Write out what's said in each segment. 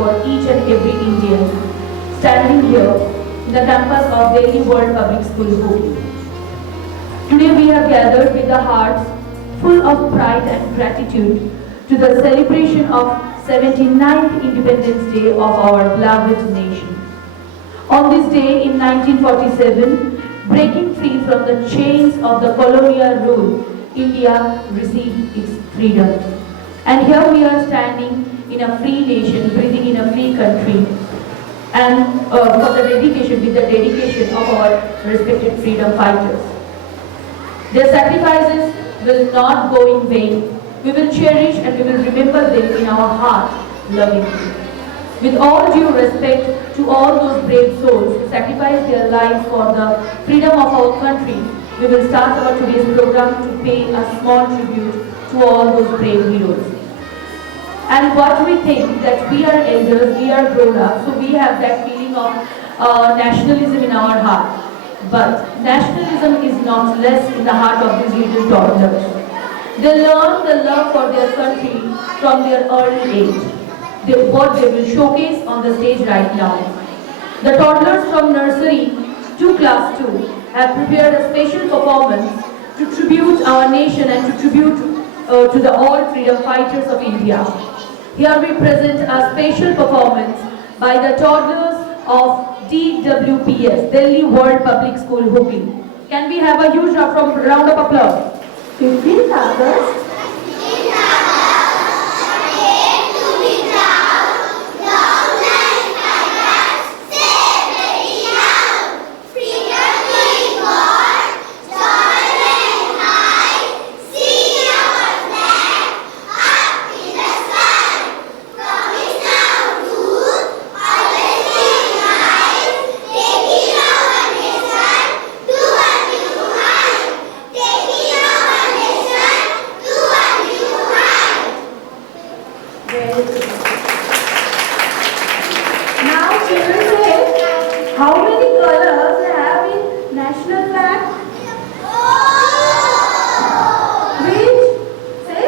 for each and every Indian standing here in the campus of Delhi World Public School, Hooghly. Today we have gathered with the hearts full of pride and gratitude to the celebration of 79th Independence Day of our beloved nation. On this day in 1947, breaking free from the chains of the colonial rule, India received its freedom. And here we are standing in a free nation, breathing in a free country, and for the dedication, with the dedication of our respected freedom fighters. Their sacrifices will not go in vain. We will cherish and we will remember them in our heart lovingly. With all due respect to all those brave souls who sacrificed their lives for the freedom of our country, we will start our today's program to pay a small tribute to all those brave heroes. And what we think that we are elders, we are grown up, so we have that feeling of nationalism in our heart. But nationalism is not less in the heart of these little toddlers. They learn the love for their country from their early age. What they will showcase on the stage right now. The toddlers from nursery to class 2 have prepared a special performance to tribute our nation and to tribute to the all freedom fighters of India. Here we present a special performance by the toddlers of DWPS, Delhi World Public School, Hooghly. Can we have a huge round of applause? 15 August. Now children say, how many colors they have in national flag? Which? Say?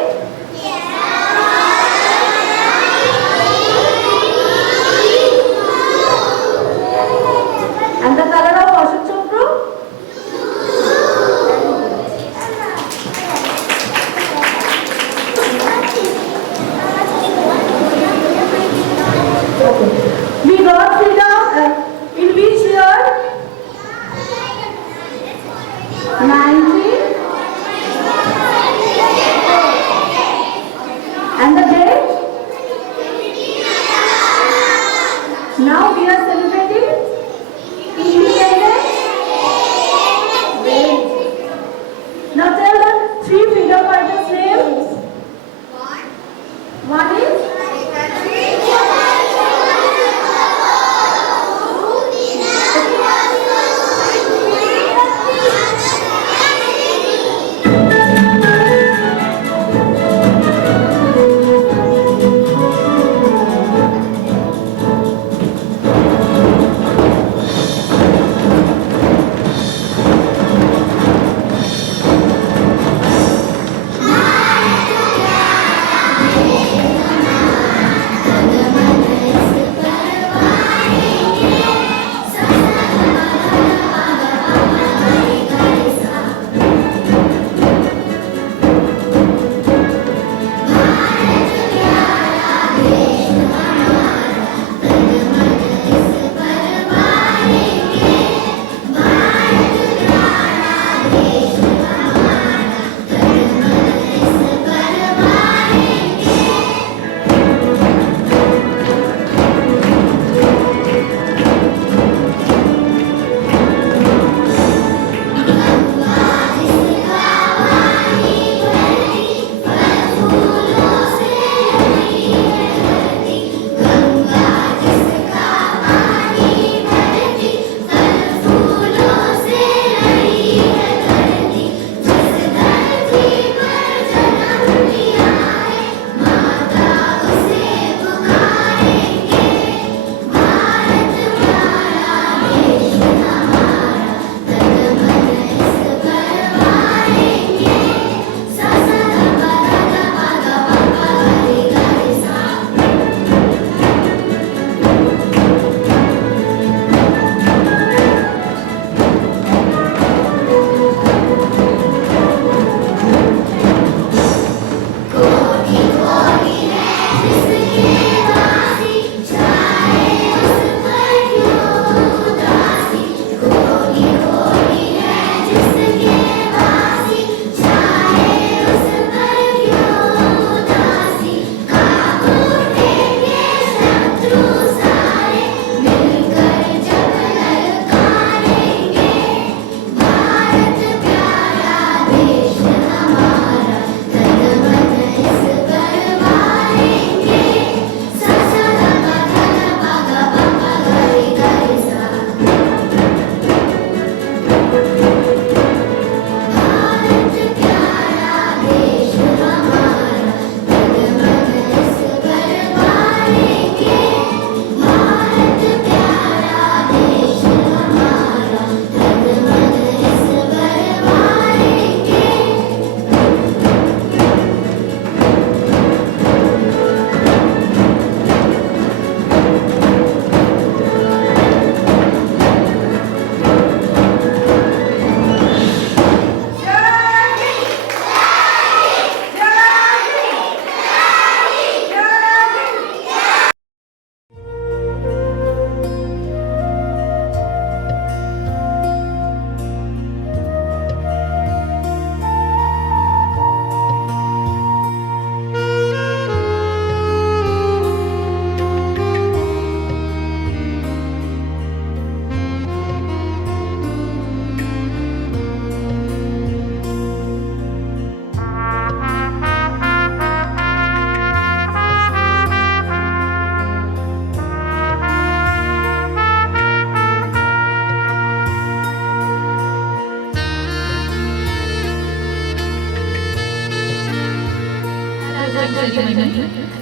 And the color of Ashok Chopra? We got freedom in which year?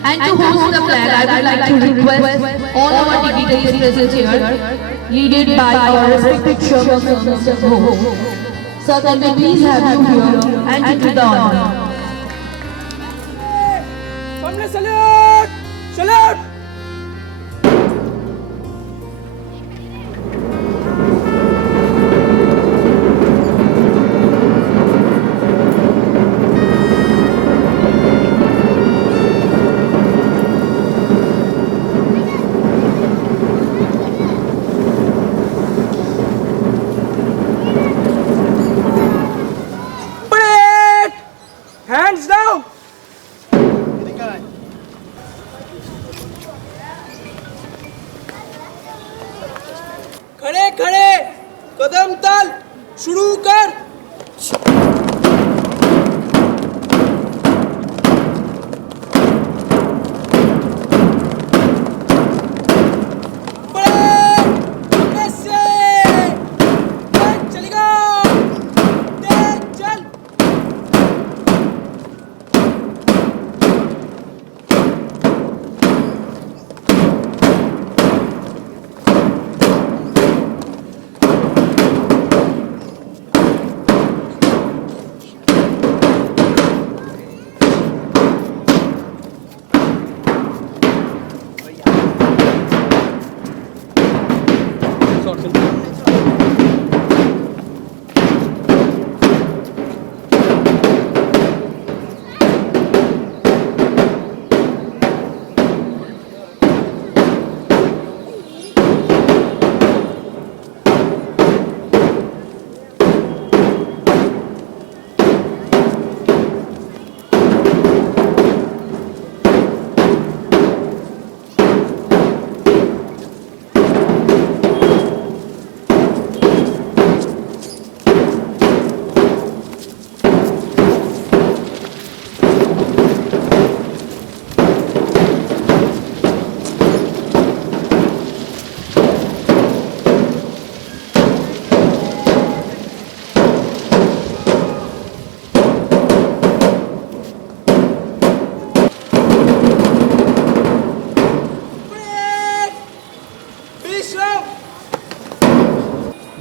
And to host the flag, I would like to request all our dignitaries present here, leaded by our respected Chairman, Mr. Ho. Sir, can we please have you here and to the honor. सामने salute salute hands down. खड़े खड़े कदम ताल शुरू कर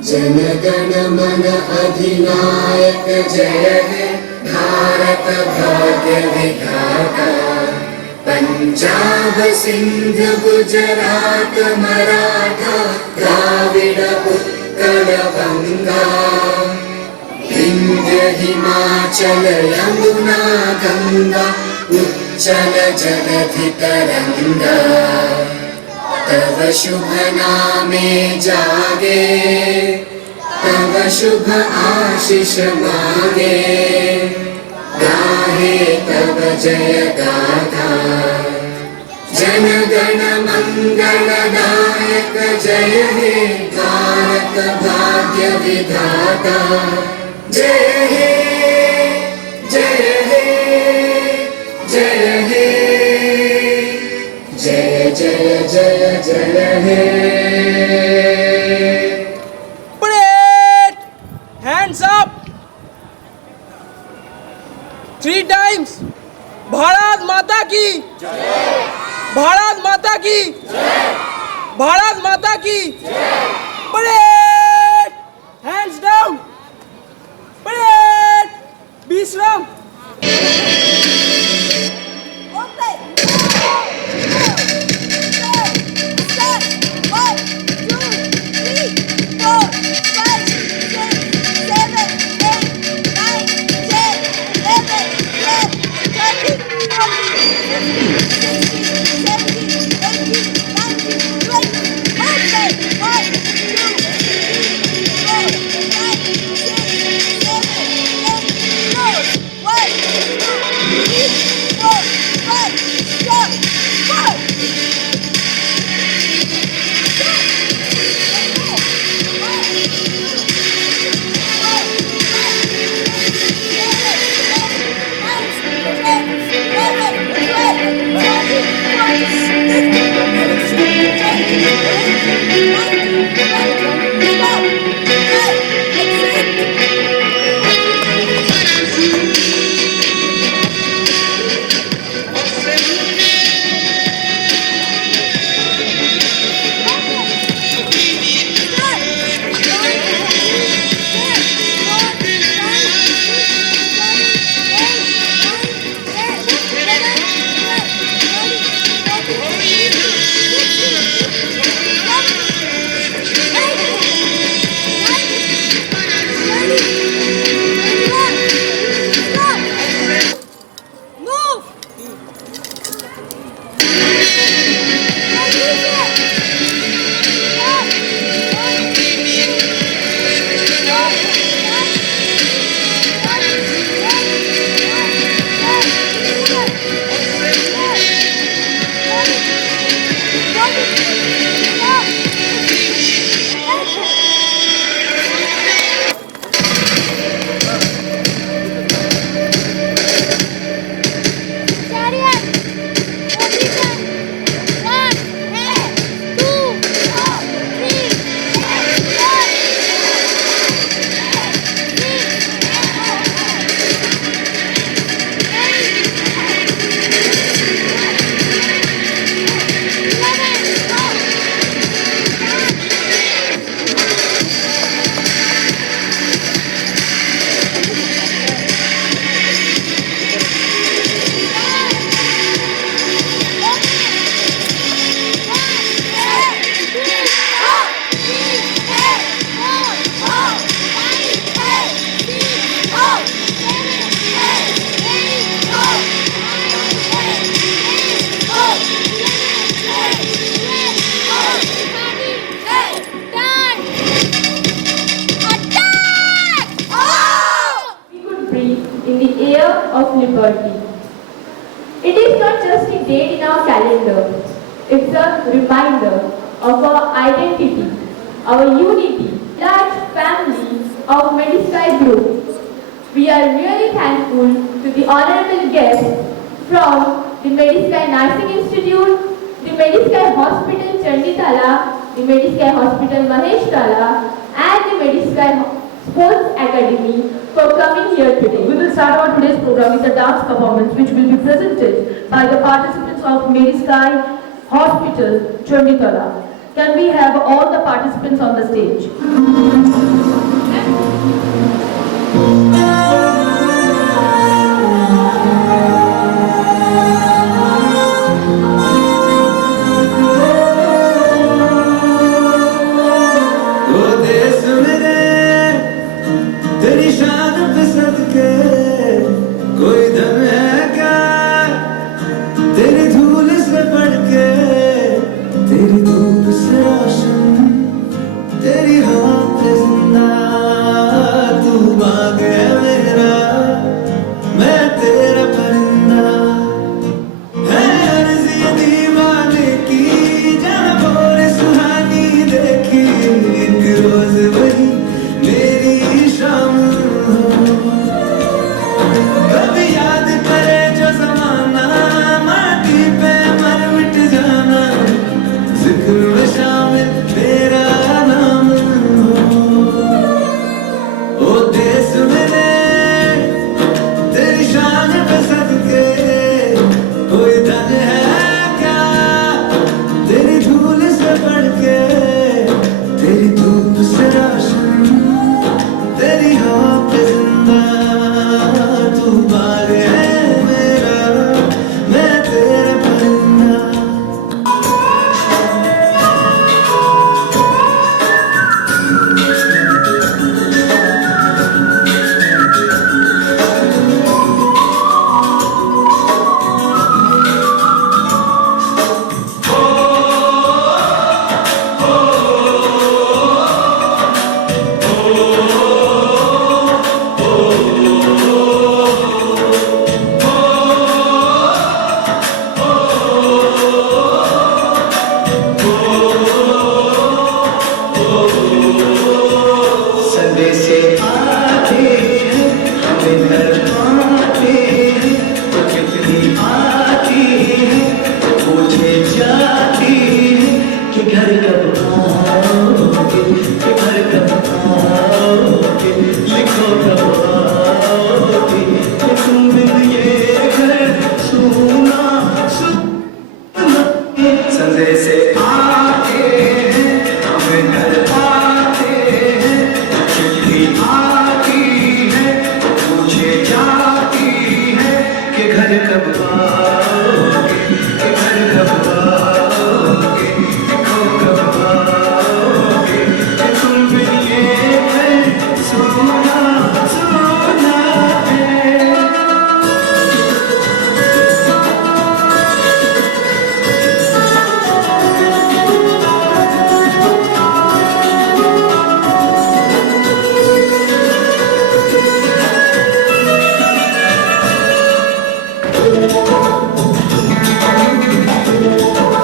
जनगण मन अधिनायक जय हे भारत भाग्य विधाता पंजाब सिंध गुजरात मराठा द्राविड़ उत्कल गंगा विंध्य हिमाचल यमुना गंगा उच्चल जलधि तरंगा तव शुभ नामे जागे तव शुभ आशीष मागे गाहे तव जय गाथा जन गण मंगलदायक जय हे भारत भाग्य विधाता जय हे जय हे जय हे जय जय जय जय हे Parade! Hands up! 3 times. Bharat माता की जय। भारत माता की जय। भारत माता की जय। Parade! Hands down. Parade! विश्राम of liberty. It is not just a date in our calendar, it's a reminder of our identity, our unity, large family of Medisky Group. We are really thankful to the honorable guests from the Medisky Nursing Institute, the Medisky Hospital Chanditala, the Medisky Hospital Maheshwara, and the Medisky Sports Academy for coming here today. We will start our today's program with a dance performance which will be presented by the participants of Medisky Hospital, Chanditala. Can we have all the participants on the stage? तेरी शान पे सदके कोई दम है क्या तेरी धूल से पड़ के तेरी धूप से रोशन तेरी हवा पे जिंदा तू बाग है मेरा मैं तेरा परिंदा है अर्ज़ ये दीवाने की जहाँ भोर सुहानी देखी एक रोज वही मेरी शाम कभी याद करे जो ज़माना माटी पे मर मिट जाना जिक्र में शामिल तेरा नाम ओ देश मेरे तेरी शान पे सदके कोई धन है क्या तेरी धूल से बढ़ के तेरी धूप से रोशन तेरी हवा पे जिंदा तू बाग है मेरा मैं तेरा परिंदा संडे से आते हैं हमें घर आते हैं तो कितनी आती है तो पूछे जाती है कि घर कब आओगे कि घर कब आओगे लिखो कब आओगे कि तुम बिन ये घर सुना सुना संडे से आते हैं हमें घर आते हैं चिट्ठी आती है पूछे जाती है कि घर कब आओगे कि घर कब आओगे लिखो कब आओगे कि तुम बिन ये घर सुना सुना है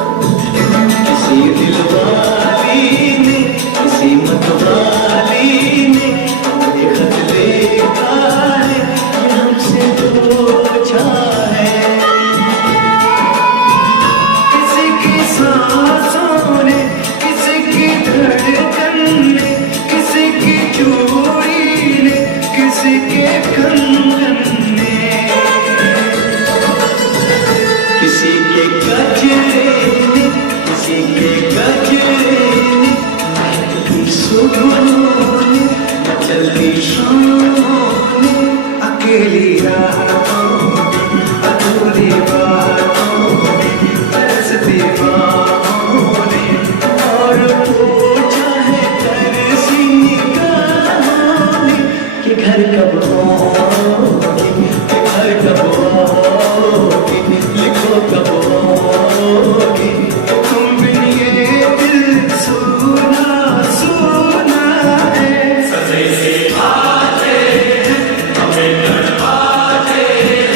किसी दिलवाली ने किसी मतवाली ने एक खत लिखा है ये हमसे पूछा है किसी की सांसों ने किसी की धड़कन ने किसी की चूड़ी ने किसी के कंगन ने किसी के गजरे ने किसी के गजरे ने महकती सुबहों ने चलती शामों ने अकेली रातों ने अधूरी बातों ने तरसती बाहों ने और पूछा है तरसी निगाहों ने कि घर कब आओगे कि घर कब आओगे लिखो कब आओगे तुम बिन ये दिल सुना सुना है सजे से आते हैं हमें घर आते हैं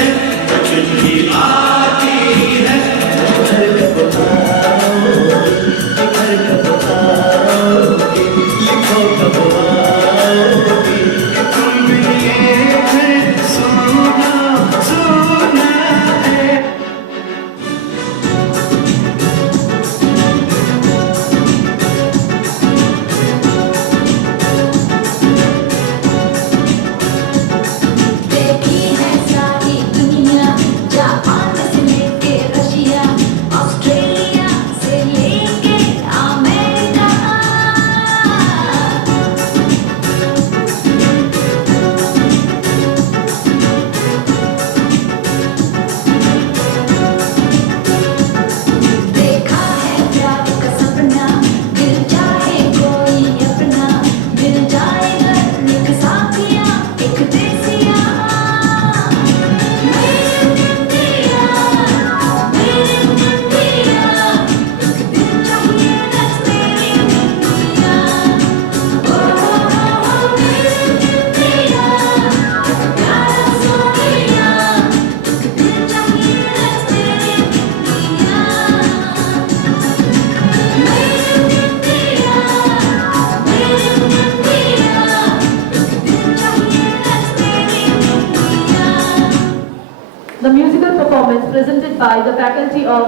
presented by the faculty of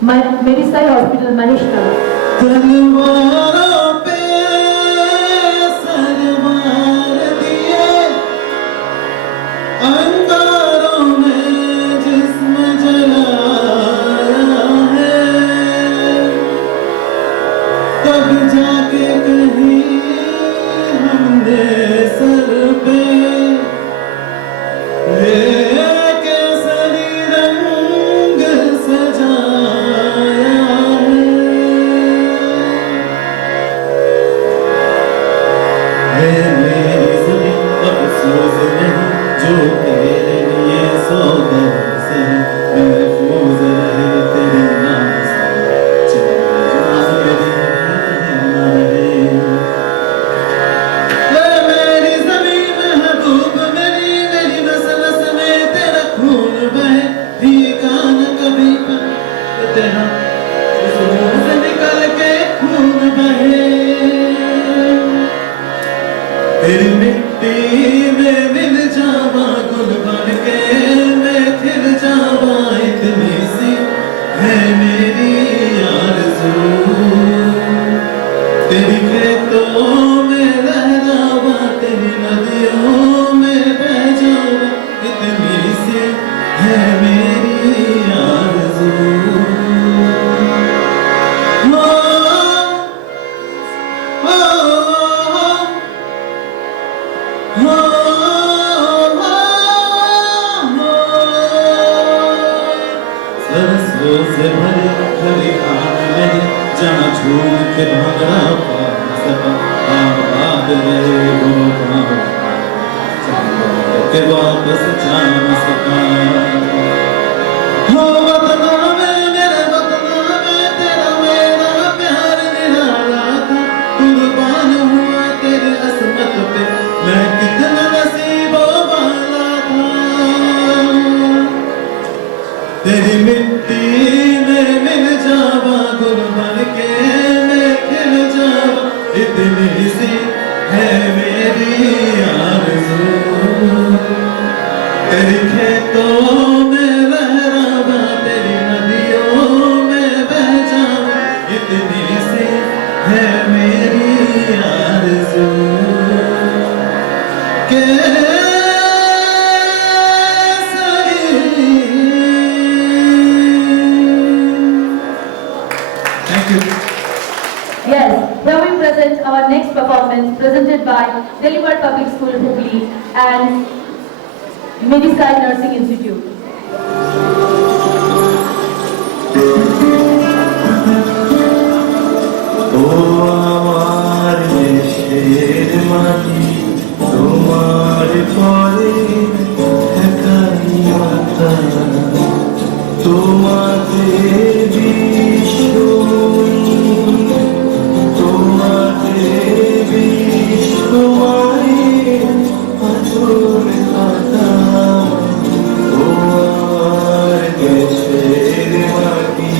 Medisai Hospital, Manishnagar. तलवारों पे सरवार दिए, अंगारों में जिस्म जलाया है, तब जाके कहीं हमने सर पे केसरी रंग सजाया है मेरी ज़मीं अफ़सोस नहीं जो तेरे लिए सौगंध से महफूज रहे तेरी नाम से, चाहे जो मेरी ना रहे। मेरी ज़मीं महबूब मेरी नस्ल में तेरा खून बहे, भीगा न कभी पर तेरा इस मुंह से निकल के खून बहे। तेरी मिट्टी में मिल जावा गुल बन के मैं खिल जावा, इतनी सी है मेरी आरज़ू। तेरी खेतों में लहरावा, तेरी नदियों में बह जावा, इतनी सी है मेरी आरज़ू। सरसों से भरे खलिहान मेरे, जहाँ झूम के भांगड़ा पा सका, आबाद रहे वो गाँव के वापस जा न सका। हो वतना में मेरे वतना में तेरा मेरा प्यार निराला था, कुर्बान हुआ तेरे असमत पे मैं कितना नसीबों वाला था। तेरी मिट्टी में मिल जावा गुल बन के मैं खिल जावा, इतनी सी है मेरी आरज़ू। तेरी खेतों में लहरावा, तेरी नदियों में बह जावा, इतनी सी है मेरी आरज़ू। Thank you. Yes, here we present our next performance presented by Delhi World Public School, Hooghly and Medisai Nursing Institute. ও আমার দেশের মাটি, তোমার পরে একাই মাতা, তোমাদের বিশ্বময়ী, তোমাদের বিশ্বমায়ের আঁচল পাতা। ও আমার দেশের মাটি,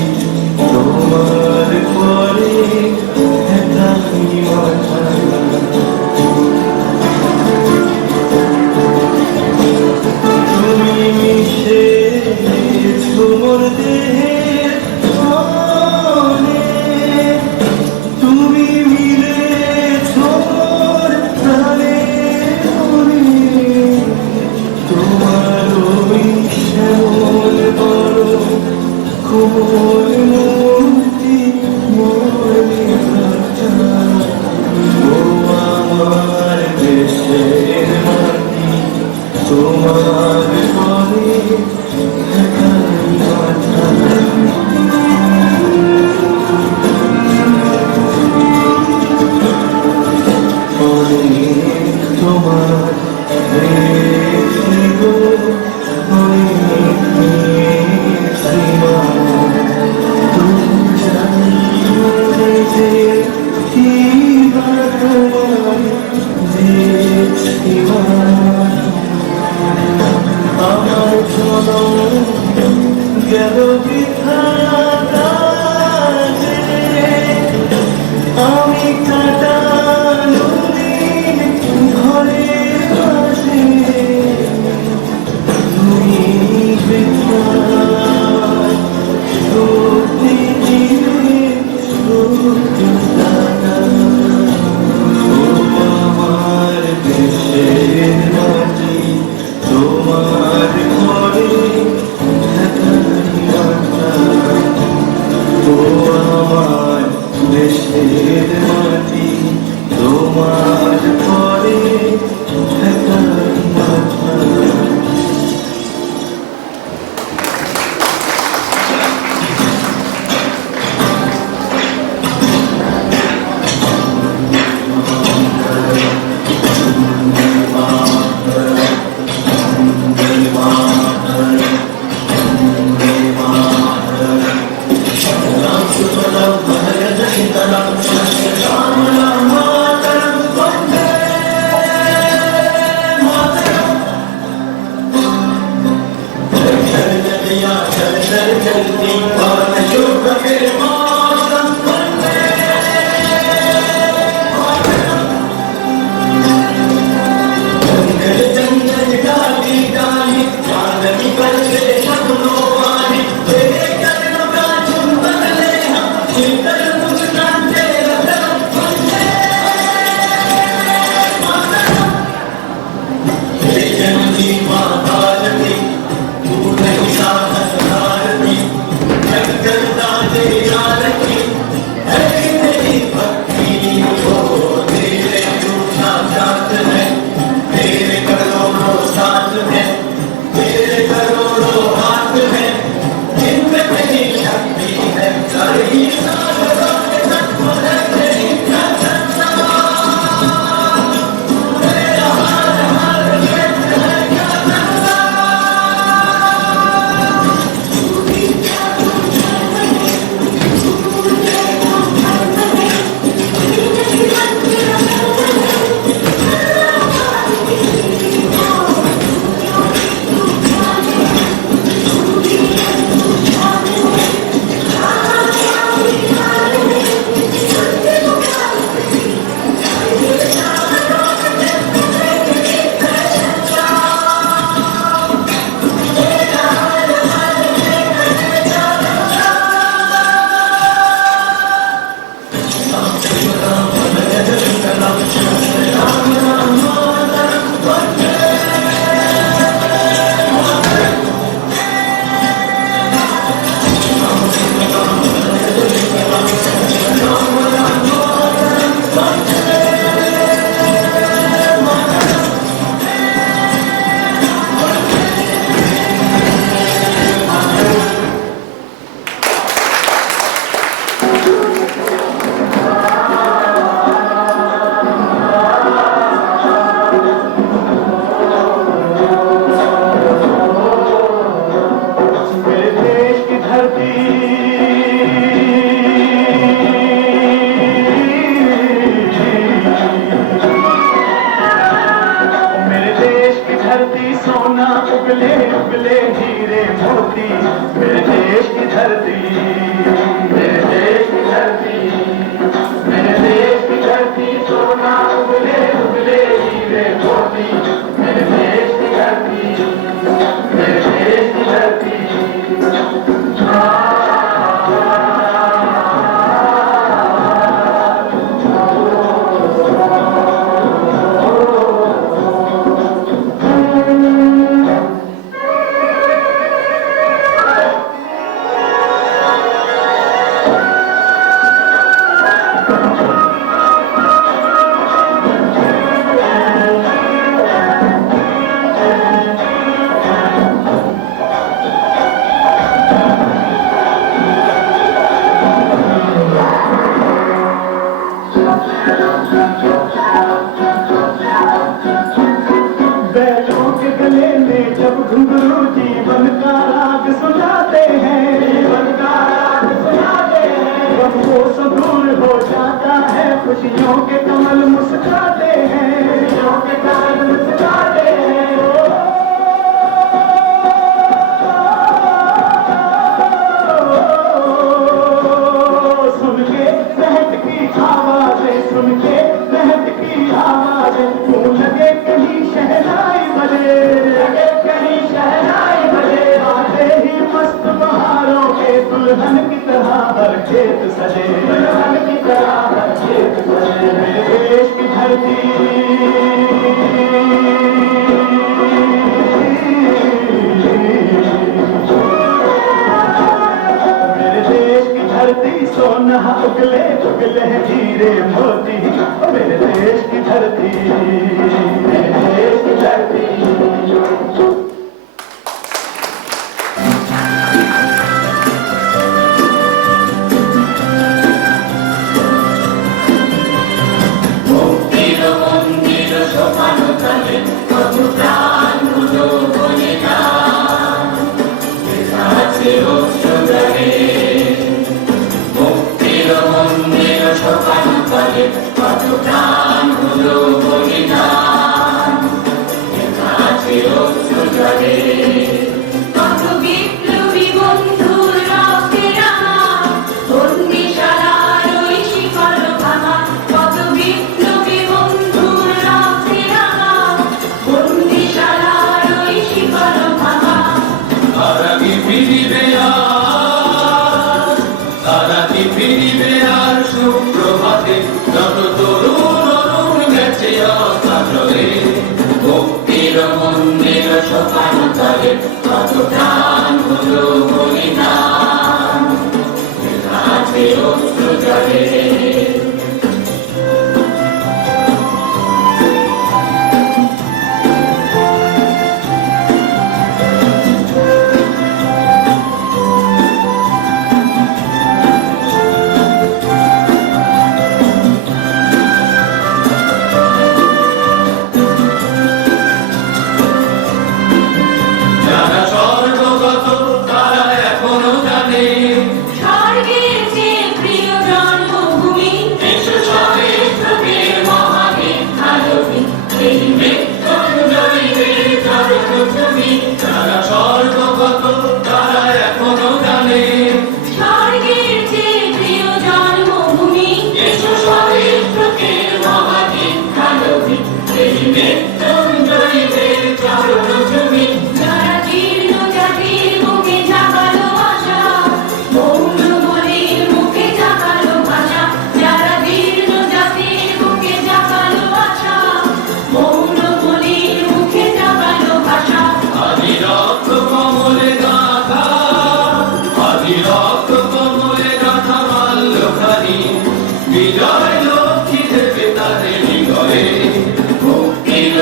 তোমার পরে একাই মাতা। उगले उगले हीरे मोती मेरे देश की धरती, मेरे देश की धरती, मेरे देश की धरती। सोना उगले उगले हीरे मोती मेरे देश की धरती, मेरे देश की धरती। बैलों के गले में जब घुंघरू जीवन का राग सुनाते हैं, जीवन का राग सुनाते हैं। गम वो दूर हो जाता है, खुशियों के कमल मुस्कुराते हैं, खुशियों के कमल मुस्कुराते हैं। सुन के महक की आवाज़ें, सुन के महक की आवाज़ें, क्यों लगे कहीं शहनाई बजे, लगे कहीं शहनाई बजे। आते ही मस्त बहारों के दुल्हन की तरह हर खेत सजे, दुल्हन की तरह हर खेत सजे। मेरे देश की धरती, सोना उगले उगले हीरे मोती मेरे देश की धरती, मेरे देश की धरती। বিজয় লক্ষ্মী দেবে তাদের হৃদয়ে, মুক্তির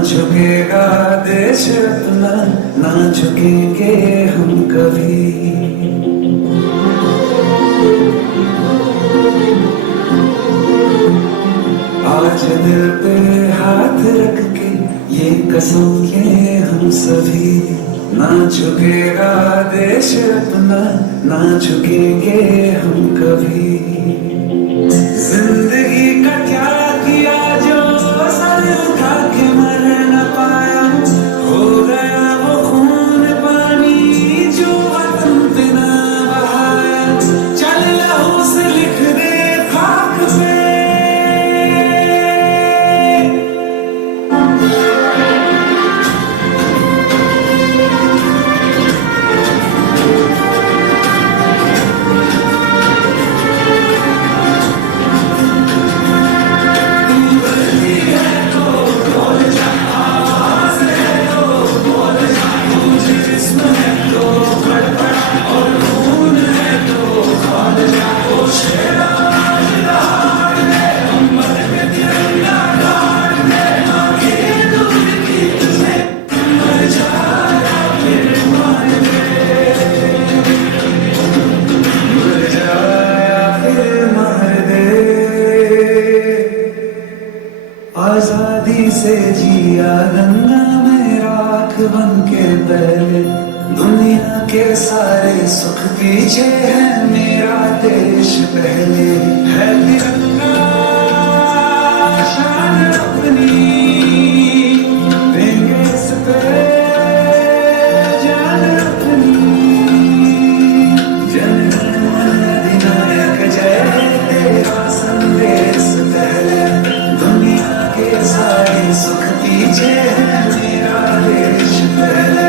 झुकेगा देश अपना, ना झुकेंगे हम कभी। आज दिल पे हाथ रख के ये कसम ले हम सभी, ना झुकेगा देश अपना, ना झुकेंगे हम कभी। जिंदगी का क्या किया जो सर उठा के मर न पाया, हो गया वो खून पानी जो वतन पे ना बहाया। चल लहू से लिख दे खाक पे, आजादी से जिया गंगा में राख बन के पहले। दुनिया के सारे सुख पीछे है, मेरा देश पहले है। तिरंगा शान अपनी देंगे इस पे जान अपनी। जन गण मन अधिनायक जय, तेरा संदेश पहले। दुनिया के सारे सुख पीछे है, मेरा देश पहले।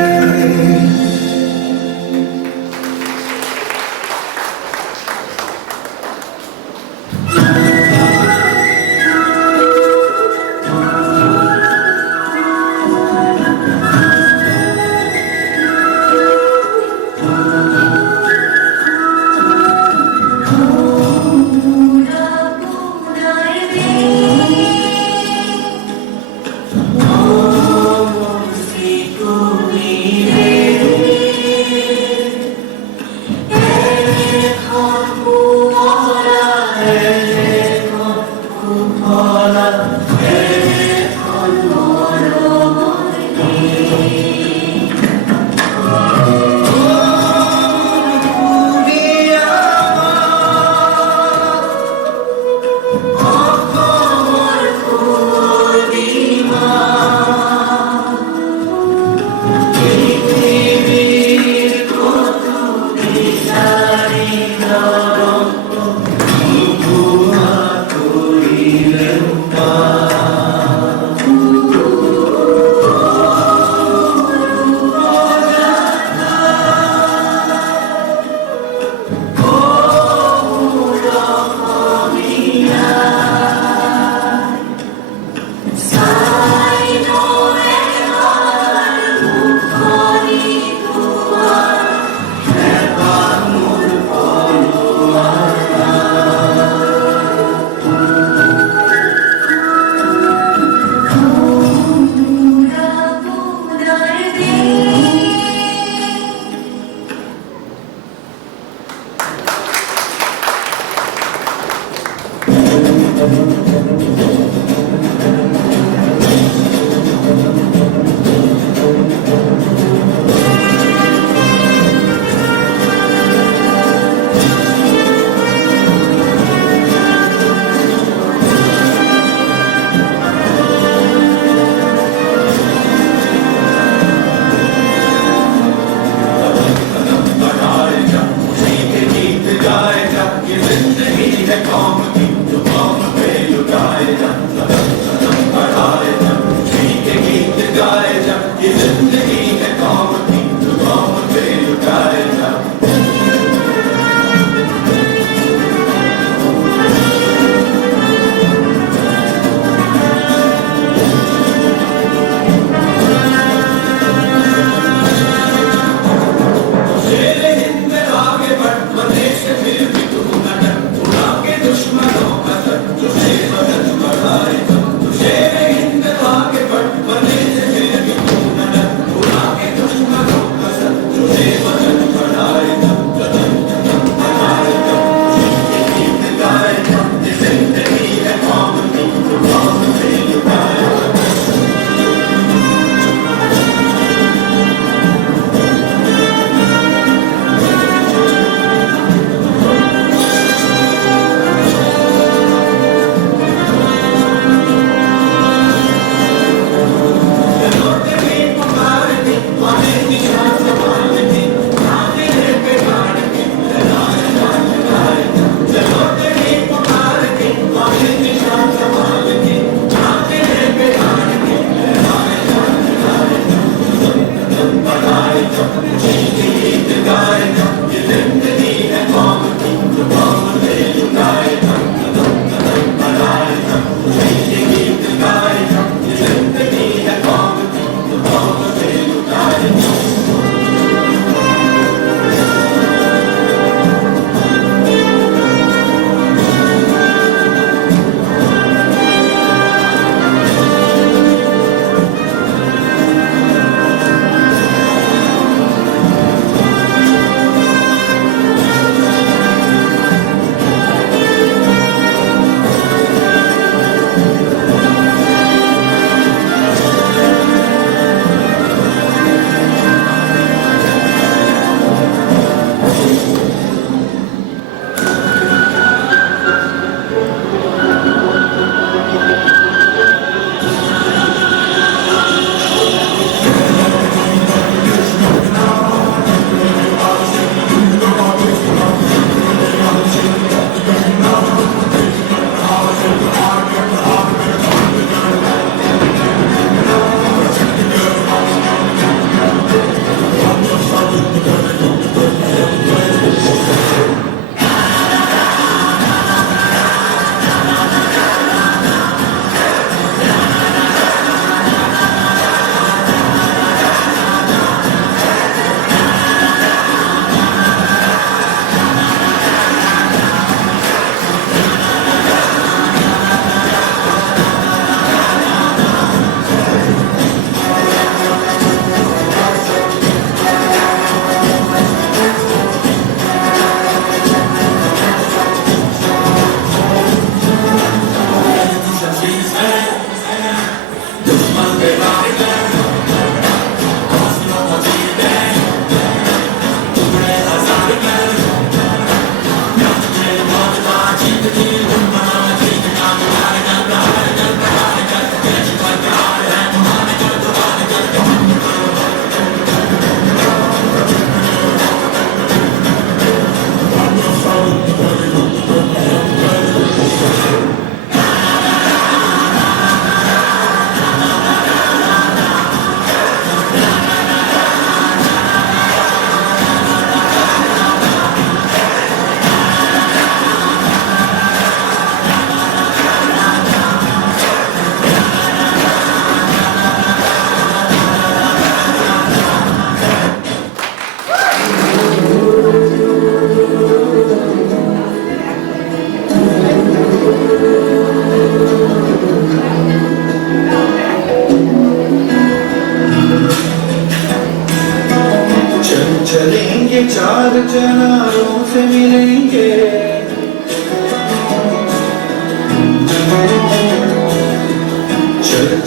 चनारों से मिलेंगे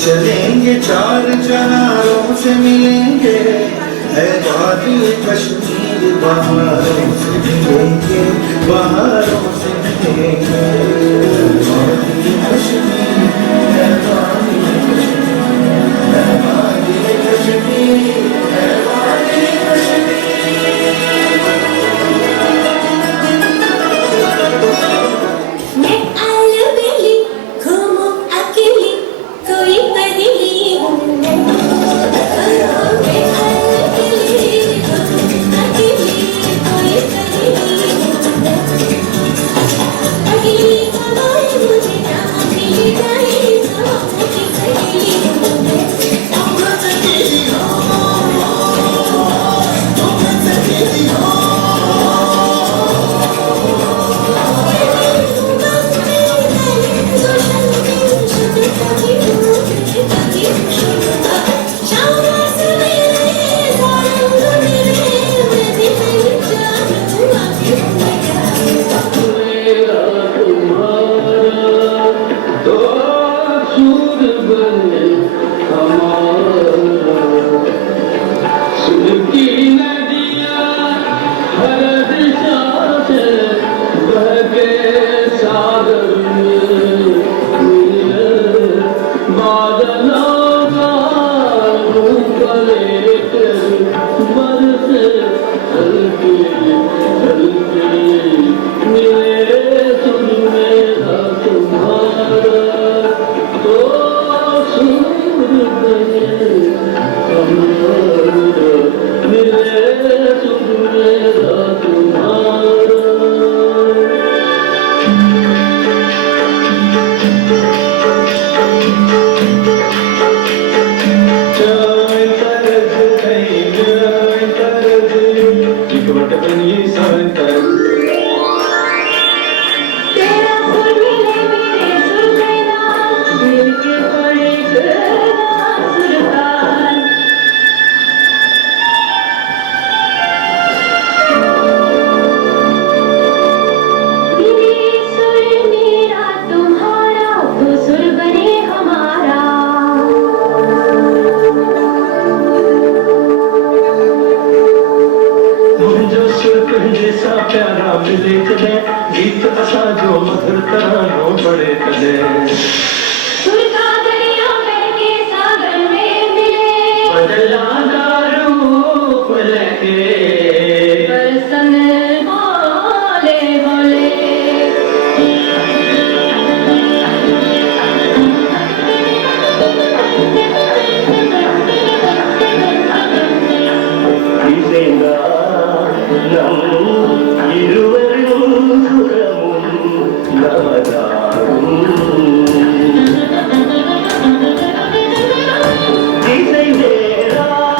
चलेंगे चार चनारों से मिलेंगे है वादी कश्मीर बहारों से मिलेंगे बहारों से मिलेंगे वादी कश्मीर है वादी कश्मीर है वादी कश्मीर है वादी कश्मीर गीत असा जो मधुर तरानो बड़े कदे बदला रूप लेके बरसन बोले बोले These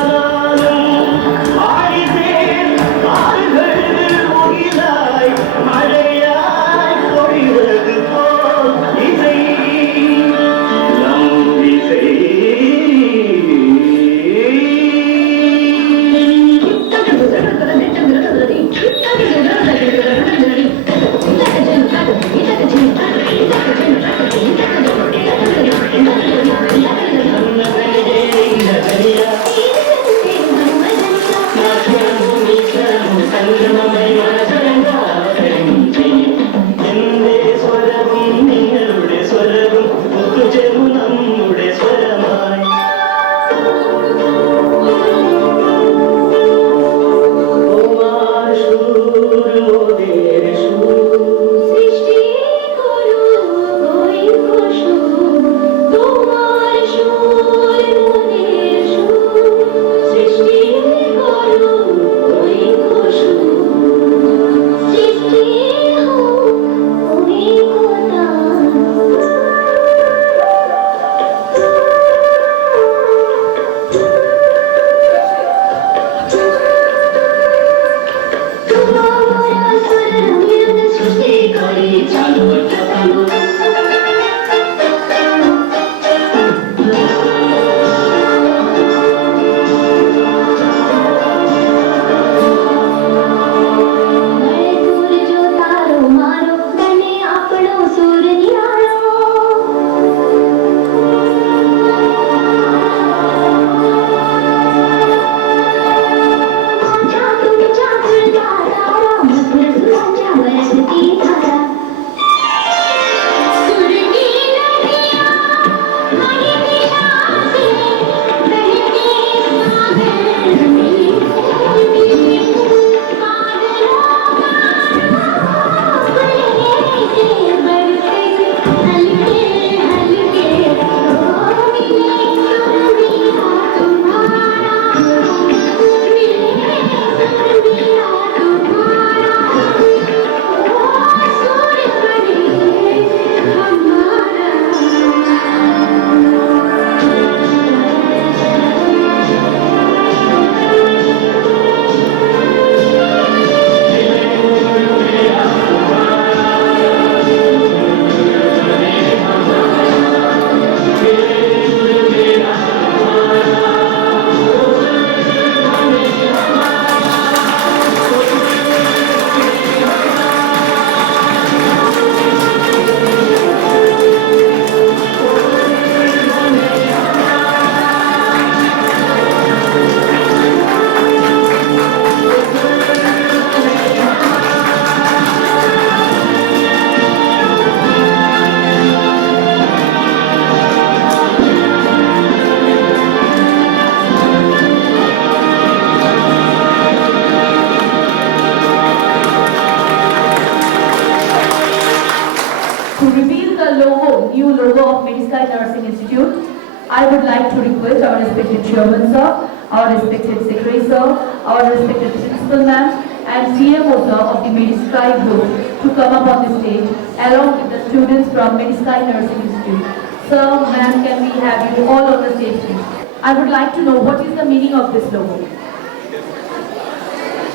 to request our respected Chairman sir, our respected Secretary sir, our respected Principal ma'am and CMO sir of the Medisky Group to come up on the stage along with the students from Medisky Nursing Institute. Sir, ma'am, can we have you all on the stage please? I would like to know what is the meaning of this logo.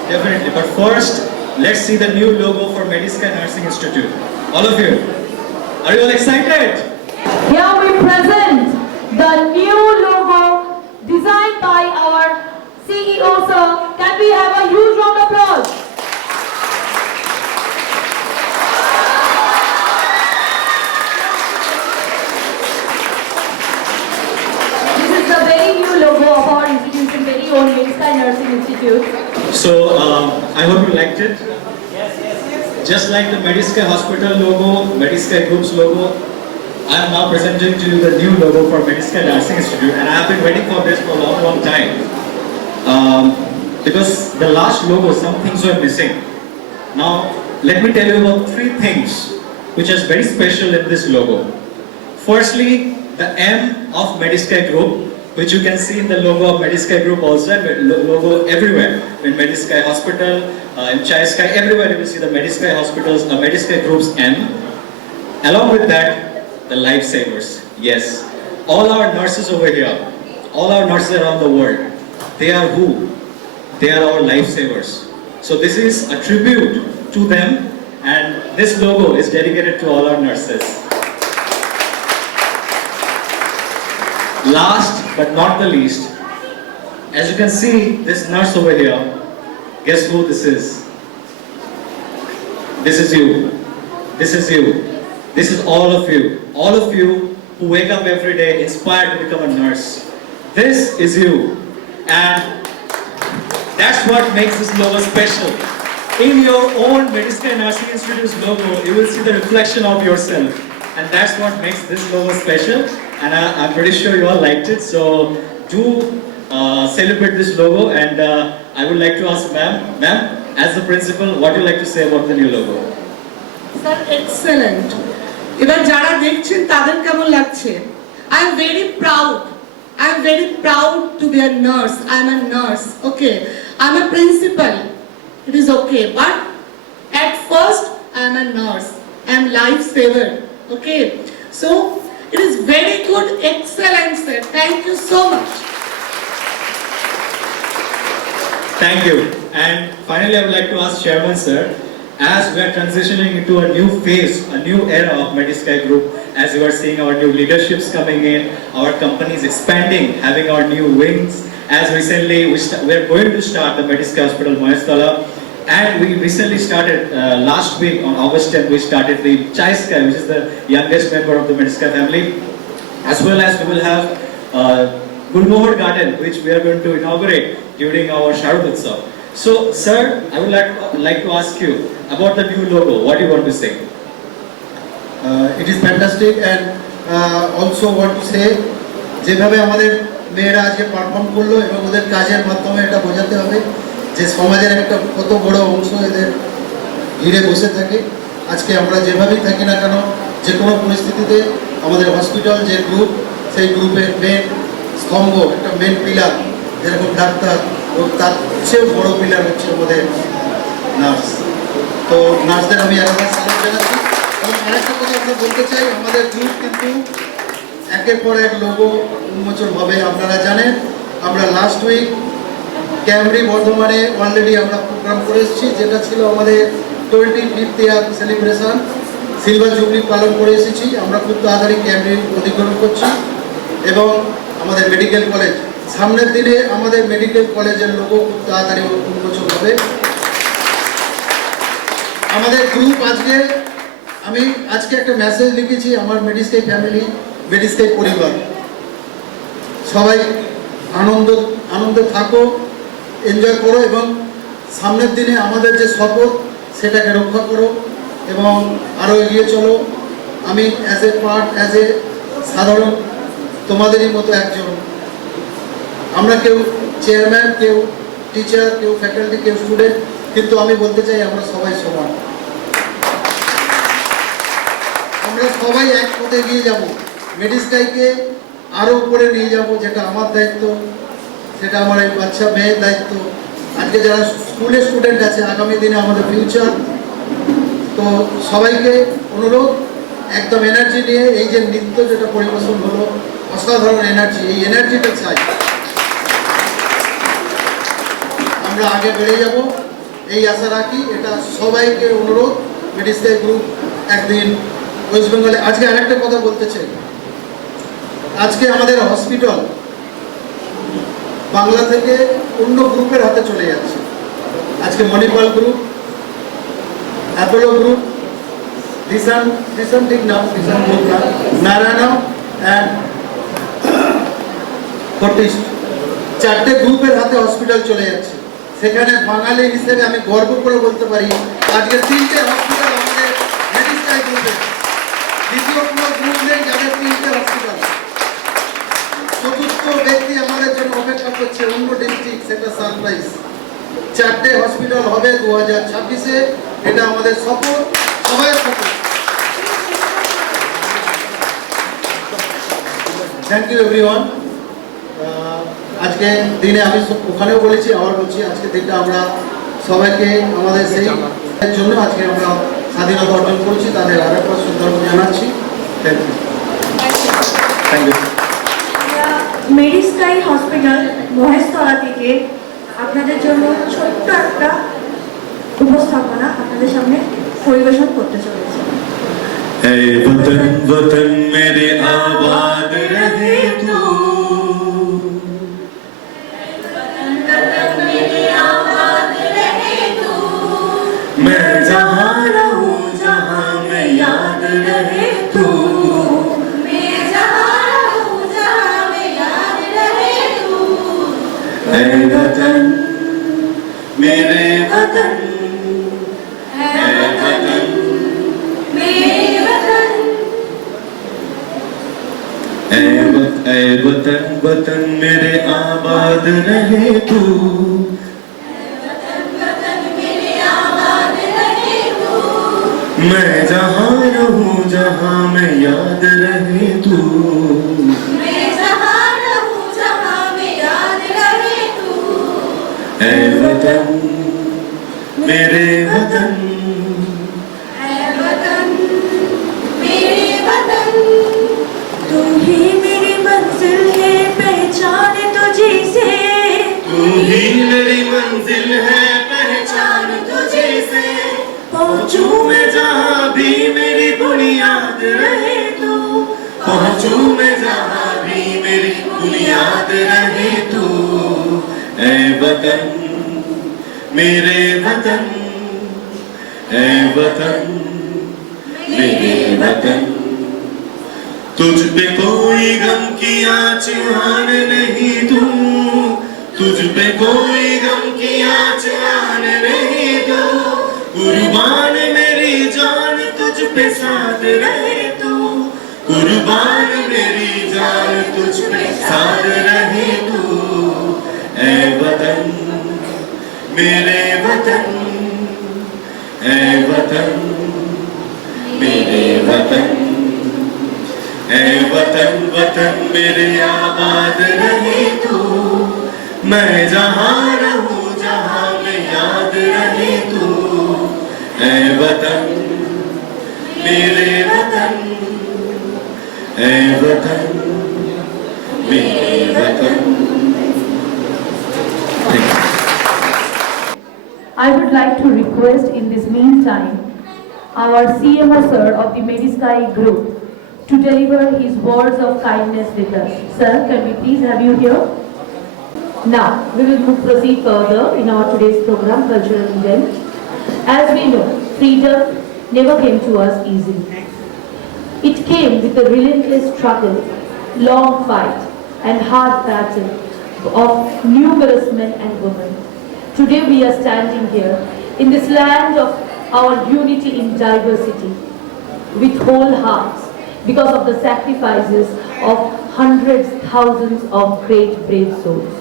Definitely, but first, let's see the new logo for Medisky Nursing Institute. All of you, are you all excited? Here we present the new logo designed by our CEO sir. Can we have a huge round of applause? This is the very new logo of our institution, very own Medisky Nursing Institute. So, I hope you liked it. Just like the Medisky Hospital logo, Medisky Group's logo, I am now presenting to you the new logo for Medisky Nursing Institute, and I have been waiting for this for a long time. Because the last logo, some things were missing. Now, let me tell you about 3 things which is very special in this logo. Firstly, the M of Medisky Group, which you can see in the logo of Medisky Group also, and logo everywhere. In Medisky Hospital, in Chai Sky, everywhere you will see the Medisky Hospitals, Medisky Group's M. Along with that, the lifesavers. Yes, all our nurses over here, all our nurses around the world, they are who? They are our lifesavers. So this is a tribute to them, and this logo is dedicated to all our nurses. Last but not the least, as you can see, this nurse over here, guess who this is? This is you. This is you. This is all of you. All of you who wake up every day inspired to become a nurse. This is you. And that's what makes this logo special. In your own Medisky Nursing Institute's logo, you will see the reflection of yourself. And that's what makes this logo special. And I'm pretty sure you all liked it. So do celebrate this logo. And I would like to ask ma'am, as the principal, what do you like to say about the new logo? Sir, excellent. এবার যারা দেখছেন তাদের কেমন লাগছে? I am very proud. I am very proud to be a nurse. I am a nurse. Okay. I am a principal. It is okay. But at first, I am a nurse. I am lifesaver. Okay. So it is very good. Excellent, sir. Thank you so much. Thank you. And finally, I would like to ask Chairman sir, as we are transitioning into a new phase, a new era of Medisky Group, as you are seeing our new leaderships coming in, our company is expanding, having our new wings. As recently, we are going to start the Medisky Hospital Mahestala, and we recently started, last week on August 10th, we started the Chai Sky, which is the youngest member of the Medisky family, as well as we will have Gulmohar Garden, which we are going to inaugurate during our Sharad Utsav. So, sir, I would like to ask you about the new logo. What do you want to say? It is fantastic, and also want to say যেভাবে আমাদের মেয়েরা আজকে perform করলো এবং ওদের কাজের মাধ্যমে এটা বোঝাতে হবে যে সমাজের একটা কত বড় অংশ এদের ঘিরে বসে থাকে। আজকে আমরা যেভাবেই থাকি না কেন, যে কোনো পরিস্থিতিতে আমাদের হসপিটাল যে গ্রুপ, সেই গ্রুপের মেন স্তম্ভ, একটা মেন পিলার, যেরকম ডাক্তার, ও তার চেয়েও বড় পিলার হচ্ছে আমাদের নার্স। তো নার্সদের আমি আরেকবার স্যালুট জানাচ্ছি। এবং আরেকটা কথা আমরা বলতে চাই, আমাদের গ্রুপ কিন্তু একের পর এক লোগো উন্মোচন হবে। আপনারা জানেন আমরা লাস্ট উইক ক্যামরি বর্ধমানে অলরেডি আমরা প্রোগ্রাম করে এসেছি, যেটা ছিল আমাদের 25th ইয়ার সেলিব্রেশন, সিলভার জুবলি পালন করে এসেছি। আমরা খুব তাড়াতাড়ি ক্যামরি অধিগ্রহণ করছি এবং আমাদের মেডিকেল কলেজ, সামনের দিনে আমাদের মেডিকেল কলেজের লোগো খুব তাড়াতাড়ি উন্মোচন হবে। আমাদের গ্রুপ আমি আজকে একটা মেসেজ লিখেছি, আমার মেডিস্কাই ফ্যামিলি, মেডিস্কাই পরিবার, সবাই আনন্দে থাকো, এনজয় করো এবং সামনের দিনে আমাদের যে শপথ সেটাকে রক্ষা করো এবং আরও এগিয়ে চলো। আমি অ্যাজ এ সাধারণ তোমাদেরই মতো একজন, আমরা কেউ চেয়ারম্যান, কেউ টিচার, কেউ ফ্যাকাল্টি, কেউ স্টুডেন্ট, কিন্তু আমি বলতে চাই আমরা সবাই সমান, আমরা সবাই এক পথে এগিয়ে যাব। মেডিস্কাইকে আরো উপরে নিয়ে যাব, যেটা আমার দায়িত্ব, সেটা আমার এই বাচ্চা মেয়ের দায়িত্ব। আজকে যারা স্কুলের স্টুডেন্ট আছে, আগামী দিনে আমাদের ফিউচার। তো সবাইকে অনুরোধ, একদম এনার্জি নিয়ে এই যে নৃত্য যেটা পরিবেশন হলো, অসাধারণ এনার্জি, এই এনার্জিটা চাই। আমরা আগে বেড়ে যাব এই আশা রাখি। এটা সবাইকে অনুরোধ, মেডিস্কাই গ্রুপ একদিন ওয়েস্ট বেঙ্গলে। আজকে আরেকটা কথা বলতে চাই, আজকে আমাদের হসপিটাল বাংলা থেকে অন্য গ্রুপের হাতে চলে যাচ্ছে। আজকে Manipal group, Apollo group, Dishan ঠিক নাম, দিশান গ্রুপ না, নারায়ণ অ্যান্ড ফোর্টিস্ট, 4টে গ্রুপের হাতে হসপিটাল চলে যাচ্ছে। সেখানে বাঙালি হিসেবে আমি গর্ব করে বলতে পারি আজকে 3টে হসপিটাল আমাদের মেডিস্কাই গ্রুপে, দ্বিতীয় কোনো গ্রুপ নেই যাদের 3টে হসপিটাল। চতুর্থ ব্যক্তি আমাদের জন্য অপেক্ষা করছে, অন্য ডিস্ট্রিক্ট, সেটা সারপ্রাইজ। 4টে হসপিটাল হবে 2026-এ, এটা আমাদের সফল, সবাইয়ের সফল। Thank you everyone. আজকে দিনে আমি ওখানেও বলেছি, আবার বলছি, আজকে দিনটা আমরা সবাইকে আমাদের সেই জন্য আজকে আমরা স্বাধীনতা অর্জন করছি, তাদের আরেকবার শ্রদ্ধা জানাচ্ছি। Thank you. Thank you. Mediskai hospital Maheshtala থেকে আপনাদের জন্য ছোট্ট একটা উপস্থাপনা আপনাদের সামনে পরিবেশন করতে চলেছে। ऐ वतन वतन मेरे आबाद रहे तू, मैं जहाँ रहूं जहाँ में याद रहे तू, ऐ वतन मेरे वतन, ऐ वतन ऐ वतन वतन मेरे आबाद रहे तू, मैं जहाँ रहूं जहाँ में याद रहे तू, ऐ वतन मेरे वतन, तू ही मेरी मंजिल है, पहचान तुझे से, तू ही मेरी मंजिल है, पहचान तुझे से, पहुंचूं मैं जहाँ भी मेरी बुनियाद रहे तू, पहुंचूं मैं जहाँ भी मेरी बुनियाद रहे तू, ऐ वतन मेरे वतन, ऐ वतन मेरे वतन, तुझ पे कोई गम की आँच आने नहीं दूं, तुझ पे कोई गम की आँच आने नहीं दूं, कुर्बान मेरी जान तुझ पे साथ रहे तू, कुर्बान मेरी जान तुझ पे साथ रहे तू, ऐ वतन मेरे वतन, ऐ वतन मेरे वतन, ऐ वतन वतन मेरे आबाद रहे तू, मैं जहाँ रहूं जहाँ में याद रहे तू, ऐ वतन मेरे वतन, ऐ वतन मेरे वतन। I would like to request in this meantime our CMO sir of the Medisky group to deliver his words of kindness with us. Sir, can we please have you here? Now, we will proceed further in our today's program, cultural event. As we know, freedom never came to us easily. It came with a relentless struggle, long fight and hard battle of numerous men and women. Today we are standing here in this land of our unity in diversity with whole hearts because of the sacrifices of hundreds, thousands of great brave souls.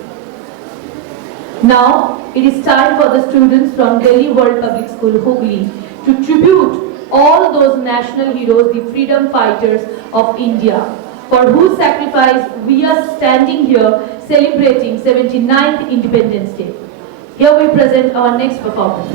Now it is time for the students from Delhi World Public School, Hooghly, to tribute all those national heroes, the freedom fighters of India, for whose sacrifice we are standing here celebrating 79th Independence Day. Here we present our next performance.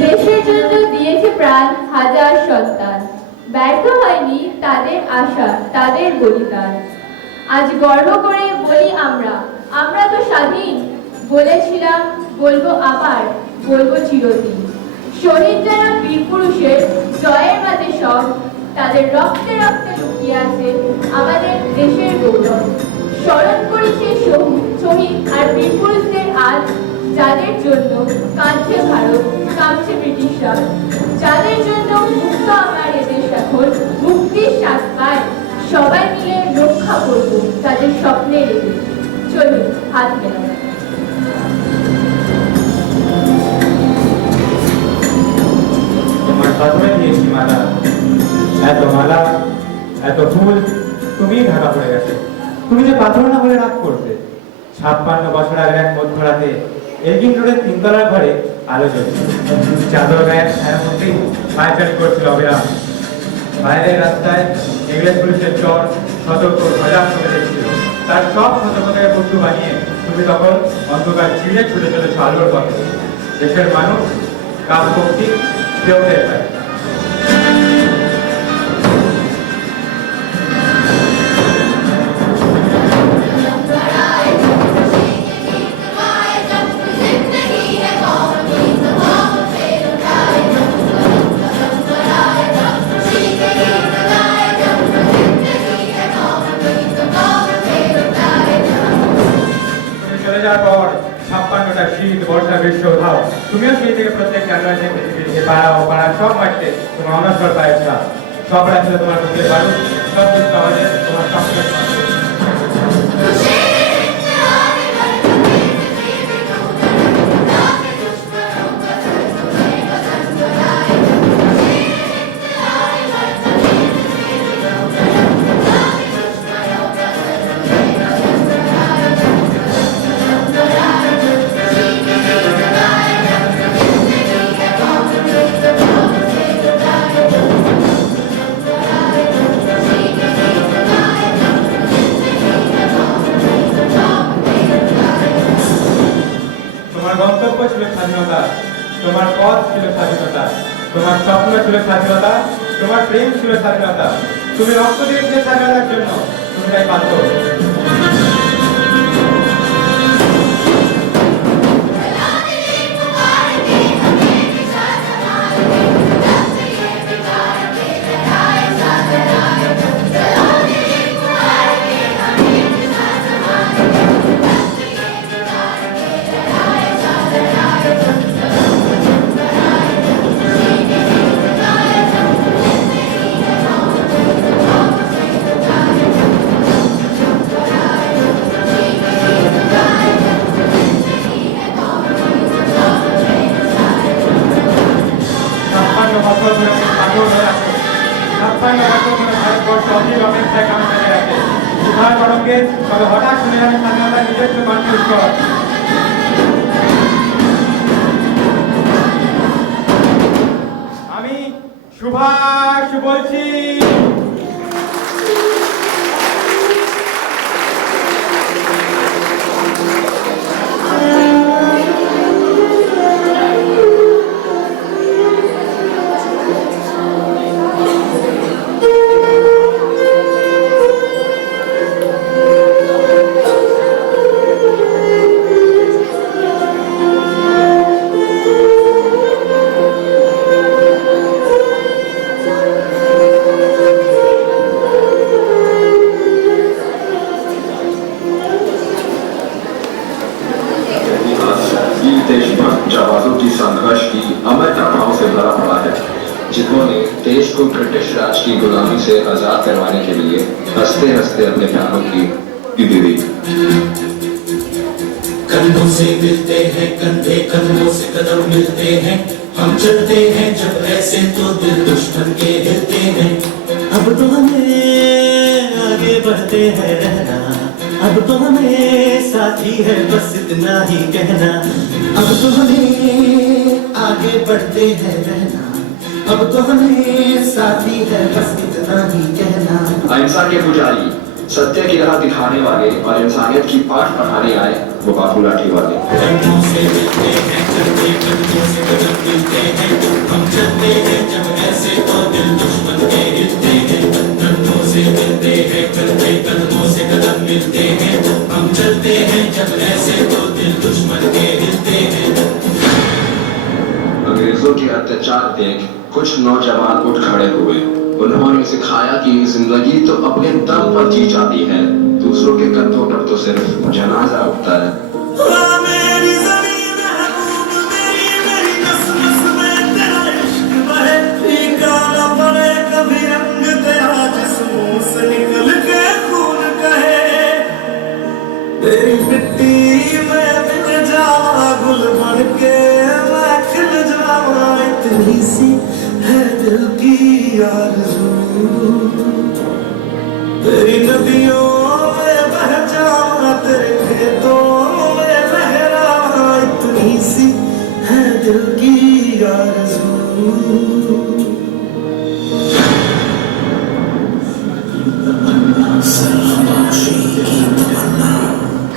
দেশের জন্য দিয়েছে প্রাণ হাজার সন্তান, ব্যর্থ হয়নি তাদের আশা, তাদের বলিদান। আজ গর্ব করে বলি আমরা তো স্বাধীন। বলেছিলাম, বলবো আবার, বলবো চিরদিন। শহীদ যারা বীর পুরুষের জয়ের মাঝে সব, তাদের রক্তে রক্তে লুকিয়ে আছে আমাদের দেশের গৌরব। স্মরণ করি সেই শহীদ আর বীর পুরুষদের আজ, যাদের জন্য কাঁদছে ভারত, কাঁদছে ব্রিটিশরা, যাদের জন্য মুক্ত আমার এদেশ এখন মুক্তির স্বাদ পায়। সবাই মিলে রক্ষা করব তাদের স্বপ্নের এদেশ। চলুন হাত মেলাবো। তোমার পাথরে দিয়েছি মালা, এত মালা, এত ফুল, তুমি ঢাকা পড়ে গেছে। তুমি যে পাথর না বলে রাগ করতে। 56 বছর আগের এক মধ্যরাতে এলগিন রোডের 3 তলার ঘরে আলো জ্বলছে। চাদর গায়ের ছায়ার মধ্যেই পায়চারি করছিল অবিরাম। বাইরের রাস্তায় ইংরেজ পুলিশের চর সতর্ক সজাগ করে দেখছিল। তার সব সতর্কতাকে বন্ধু বানিয়ে তুমি তখন অন্ধকার ছিঁড়ে ছুটে চলেছ আলোর পথে। দেশের মানুষ কাপ ভক্তি কেউ টের পায়। যাওয়ার পর 56টা শীত, বর্ষা, গ্রীষ্ম উধাও, তুমিও সেই থেকে প্রত্যেক জানুয়ারিতে পৃথিবীতে পাড়া ও পাড়া সব মাঠে তোমার অনস্বর পায়ের ছাপ। সব রাত্রে তোমার বুকের বারুদ, সব দুঃখ আওয়াজে তোমার স্বপ্নের গন্তব্য ছিল স্বাধীনতা, তোমার পথ ছিল স্বাধীনতা, তোমার স্বপ্ন ছিল স্বাধীনতা, তোমার প্রেম ছিল স্বাধীনতা। তুমি রক্ত দিয়েছিলে স্বাধীনতার জন্য, তুমি তাই বাধ্য। হঠাৎ শুনে আমি স্বাধীনতা নিজস্ব মানুষ কর। আমি সুভাষ বলছি। संघर्ष की अमर गाथाओं से भरा पड़ा है, जिन्होंने देश को ब्रिटिश राज की गुलामी से आजाद करवाने के लिए हंसते हंसते अपने प्राणों की दी दी। कंधों से मिलते हैं कंधे, कंधों से कदम मिलते हैं, हम चलते हैं जब ऐसे तो दिल दुश्मन के हिलते हैं। अब तो हमें चलते हैं रहना, अब तो हमें साथी है बस इतना ही कहना। अब तो हमें आगे बढ़ते हैं रहना, अब तो हमें साथी है बस इतना ही कहना। अहिंसा के पुजारी, सत्य की राह दिखाने वाले और इंसानियत की पाठ पढ़ाने आए वो बापू लाठी वाले। कदमों से मिलते हैं चलते, कदमों से कदम मिलते हैं, हम चलते हैं जब ऐसे तो दिल दुश्मन के हिलते हैं। कदमों से मिलते हैं चलते, कदमों से कदम मिलते हैं, हम चलते हैं जब ऐसे तो दिल दुश्मन के हिलते हैं। अंग्रेजों के अत्याचार देख कुछ नौजवान उठ खड़े हुए। उन्होंने सिखाया कि जिंदगी तो अपने दम पर जी जाती है, दूसरों के कंधों पर तो सिर्फ जनाजा उठता है। मेरी ज़मीन महबूब तेरी, मेरी नस नस में तेरा इश्क बहे, फीका न पड़े कभी रंग तेरा जिस्मों से निकल के खून कहे। तेरी मिट्टी में मिल जावा गुल बन के मैं खिल जावा, इतनी सी है दिल की आरज़ू। तेरी नदियों में बह जावा, तेरे खेतों में लहरावा, इतनी सी है दिल की आरज़ू। सलामोशी की तमन्ना,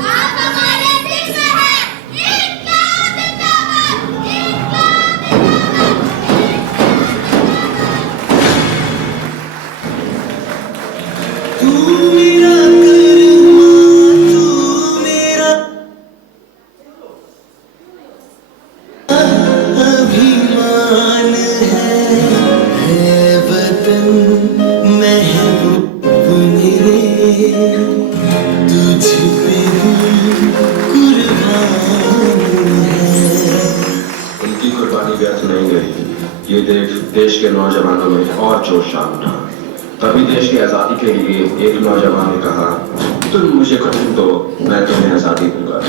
आप हमारे दिल में हैं, इनकलाब जिंदाबाद, इनकलाब जिंदाबाद। तू मेरा करमा, तू मेरा अभिमान है वतन महबूब मेरे, तुझ पे कुर्बान है। उनकी कुर्बानी व्यर्थ नहीं गई। ये देख देश के नौजवानों में और जोश आ उठा। तभी देश की आजादी के लिए एक नौजवान ने कहा, तुम मुझे कठिन दो, मैं तुम्हें आजादी दूंगा।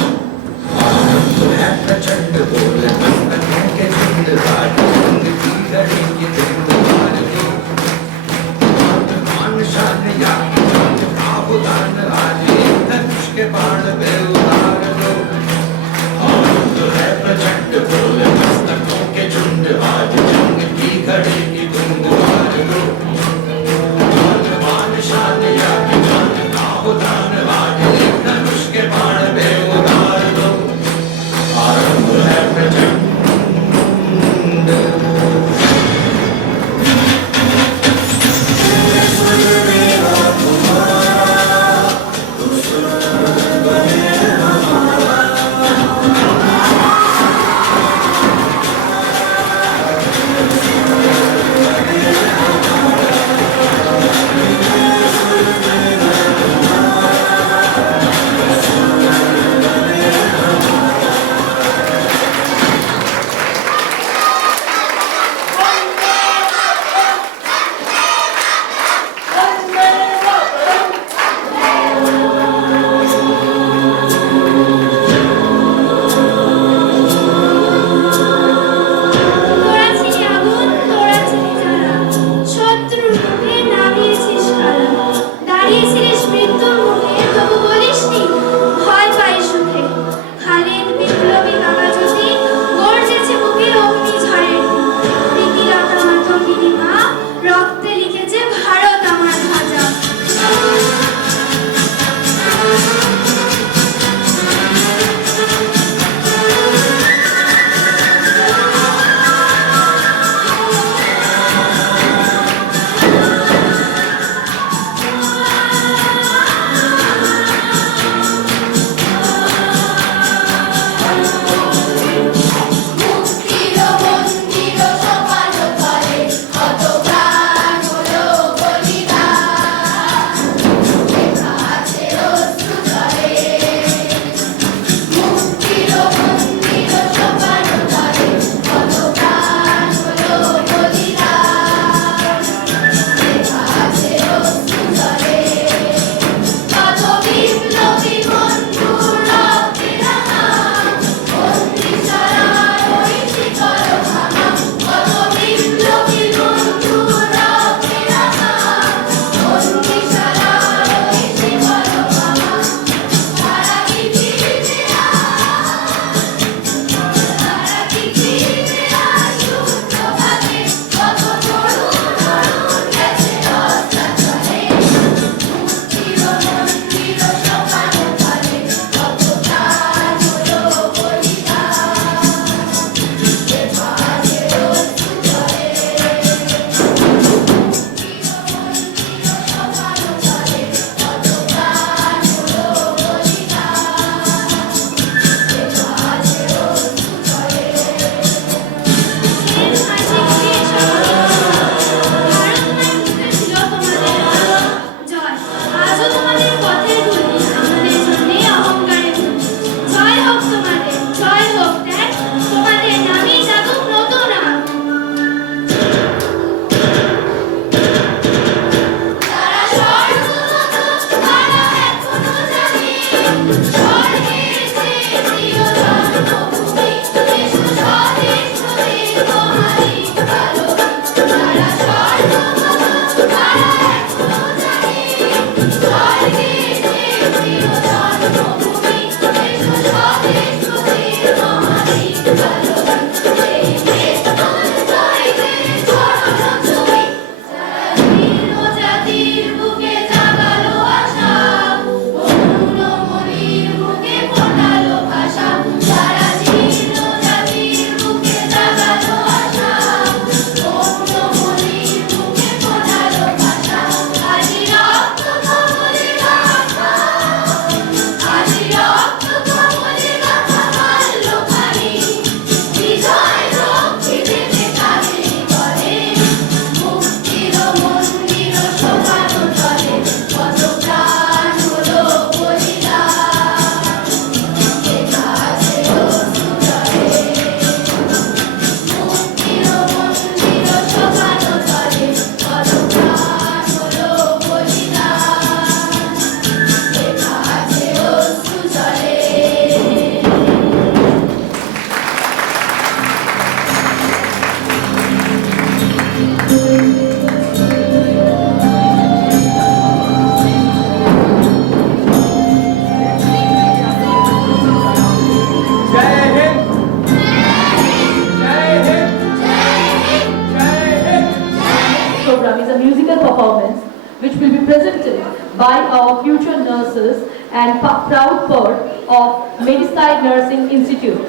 nurses and proud part of Mediside Nursing Institute.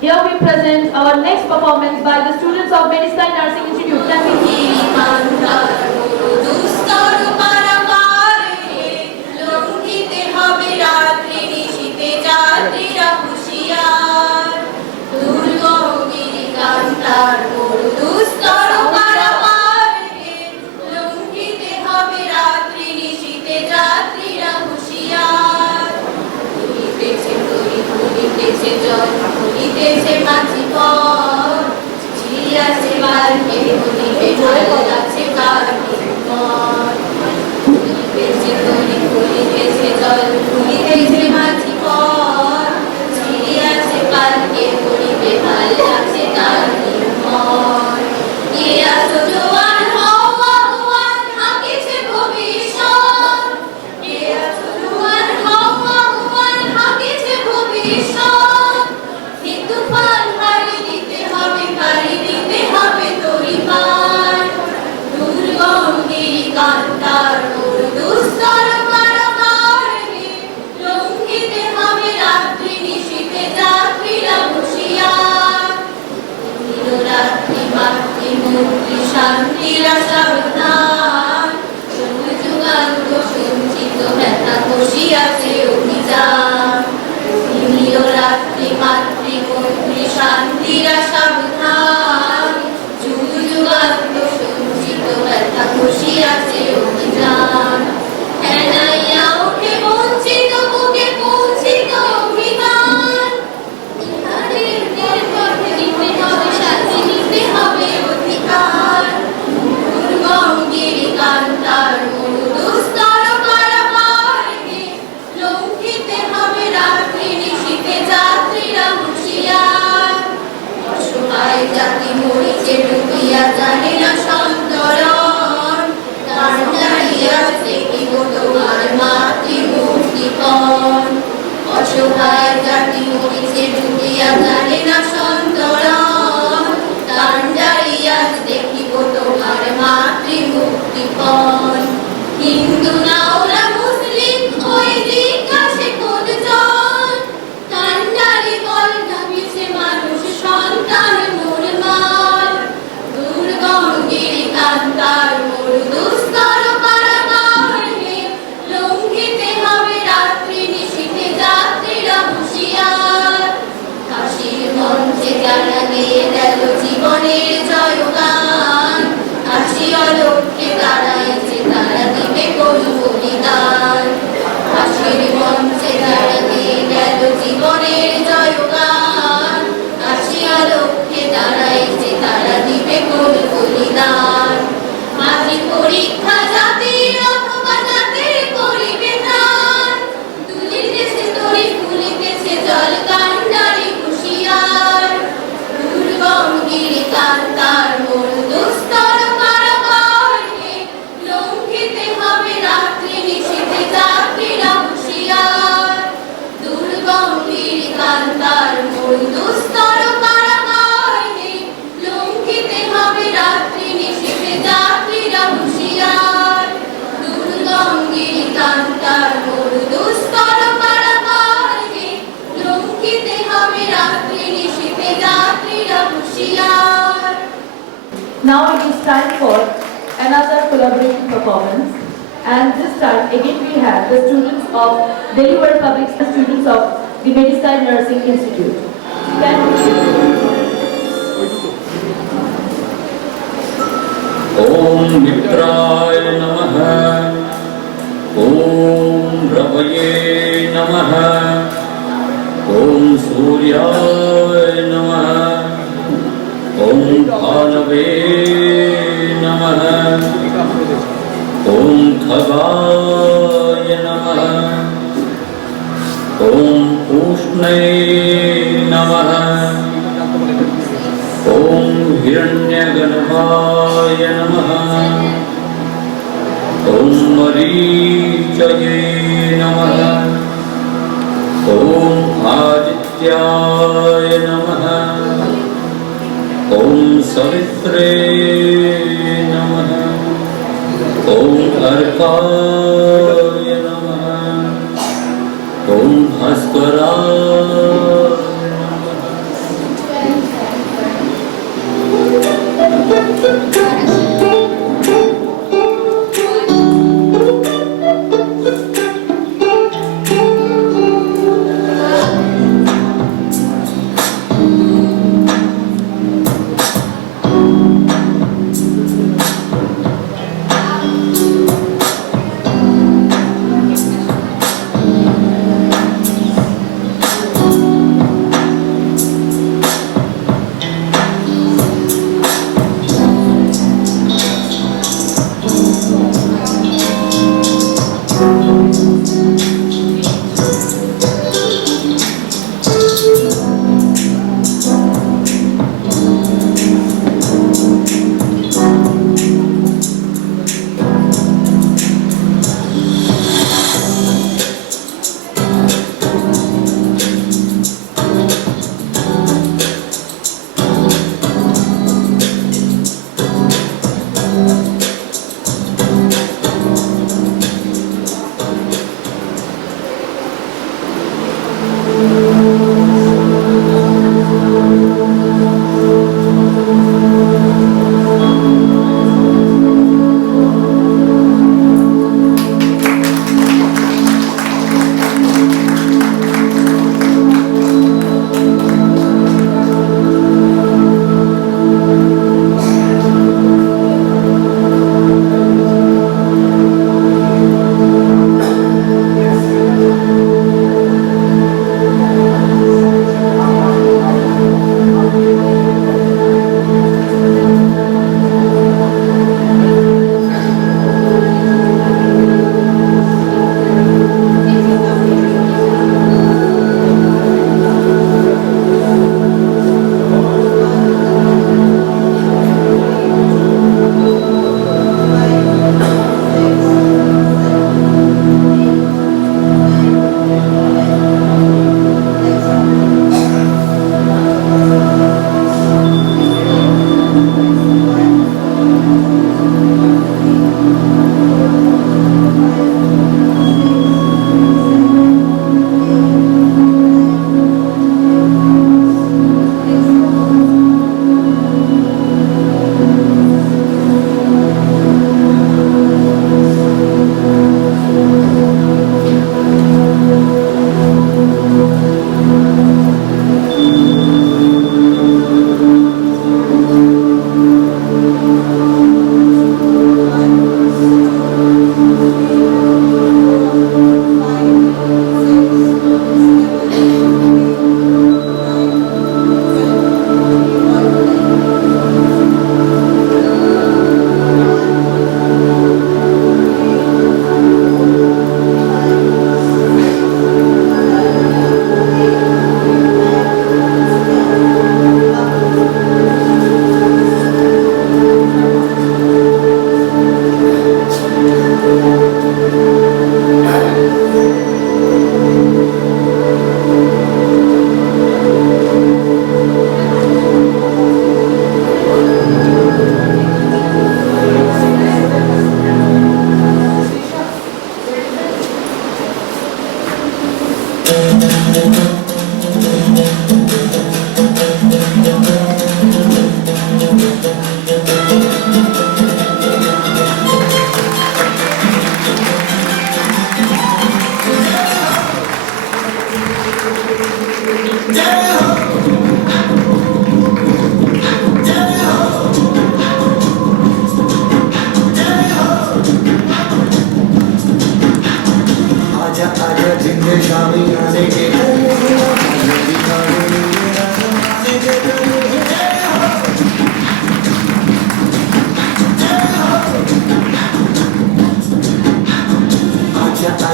Here we present our next performance by the students of Mediside Nursing Institute. Can we Now it is time for another collaboration performance, and this time again we have the students of Delhi World Public, students of the Mediside Nursing Institute. Om Mitraya Namaha, Om Ravaye Namaha, Om Suryaya Namaha, Om Bhanave Namaha, Om Khagaya Namaha, Om Pushnaya Namaha, Om Hiranyaganavaya Namaha, Om Marichaye Namaha, Om Adityaya Namaha, Om Savitre Namaha, Om Arkaya Namaha, भास्कराय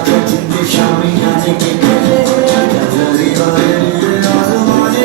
आजा जिंदे शामी आने के पहले आजा जल्दी वाले आसमाने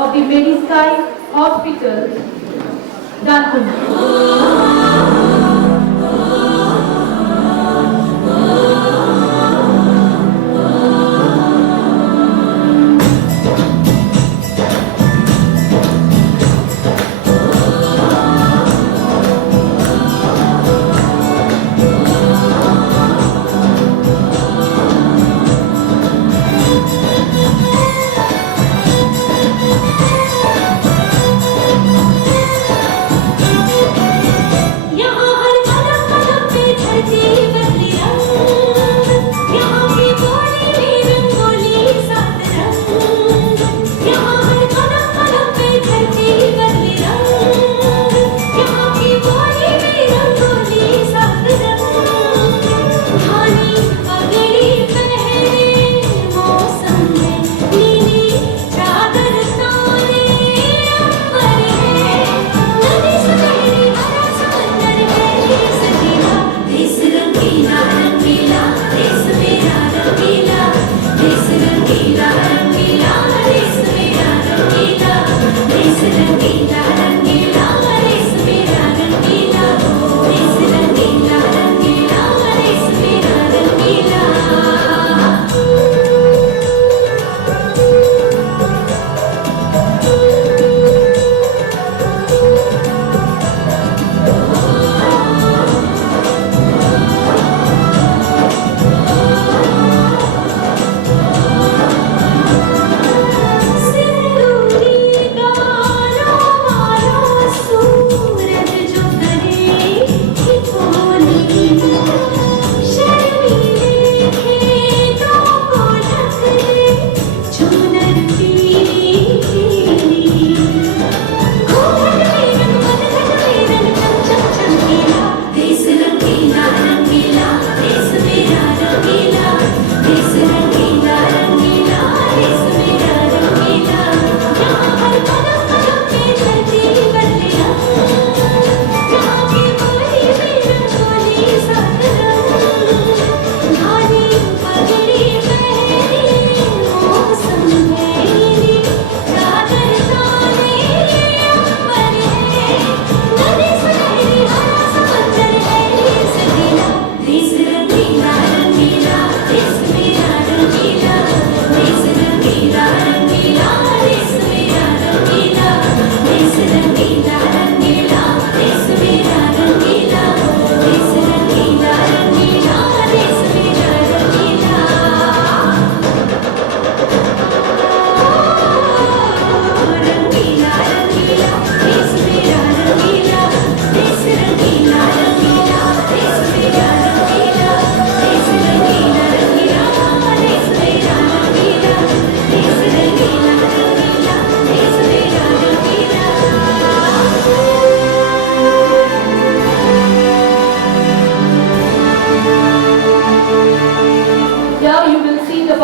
of the Medisky Hospital, Dankundi.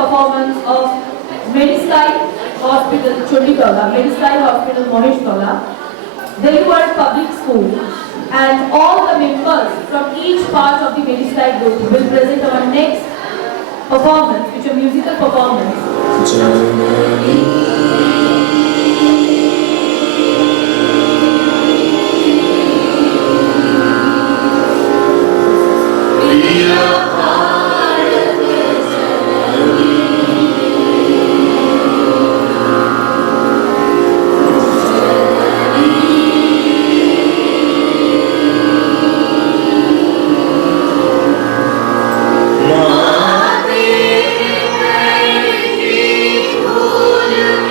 performance of Medisky Hospital, Chonditola, Medisky Hospital, Moheshtola, Delhi Public School, and all the members from each part of the Medisky group will present our next performance, which is a musical performance. Fools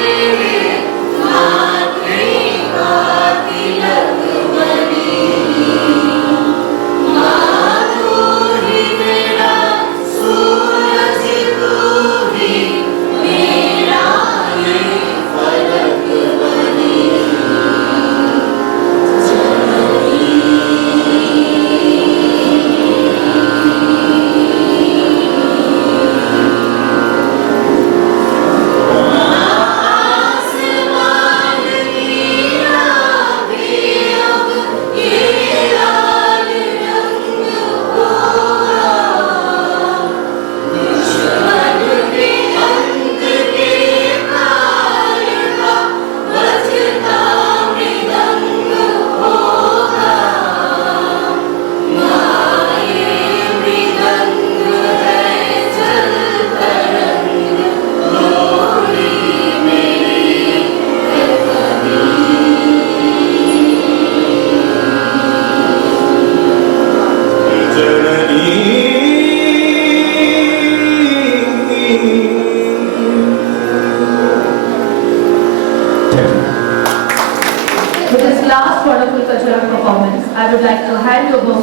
such wonderful cultural performance, I would like to hand over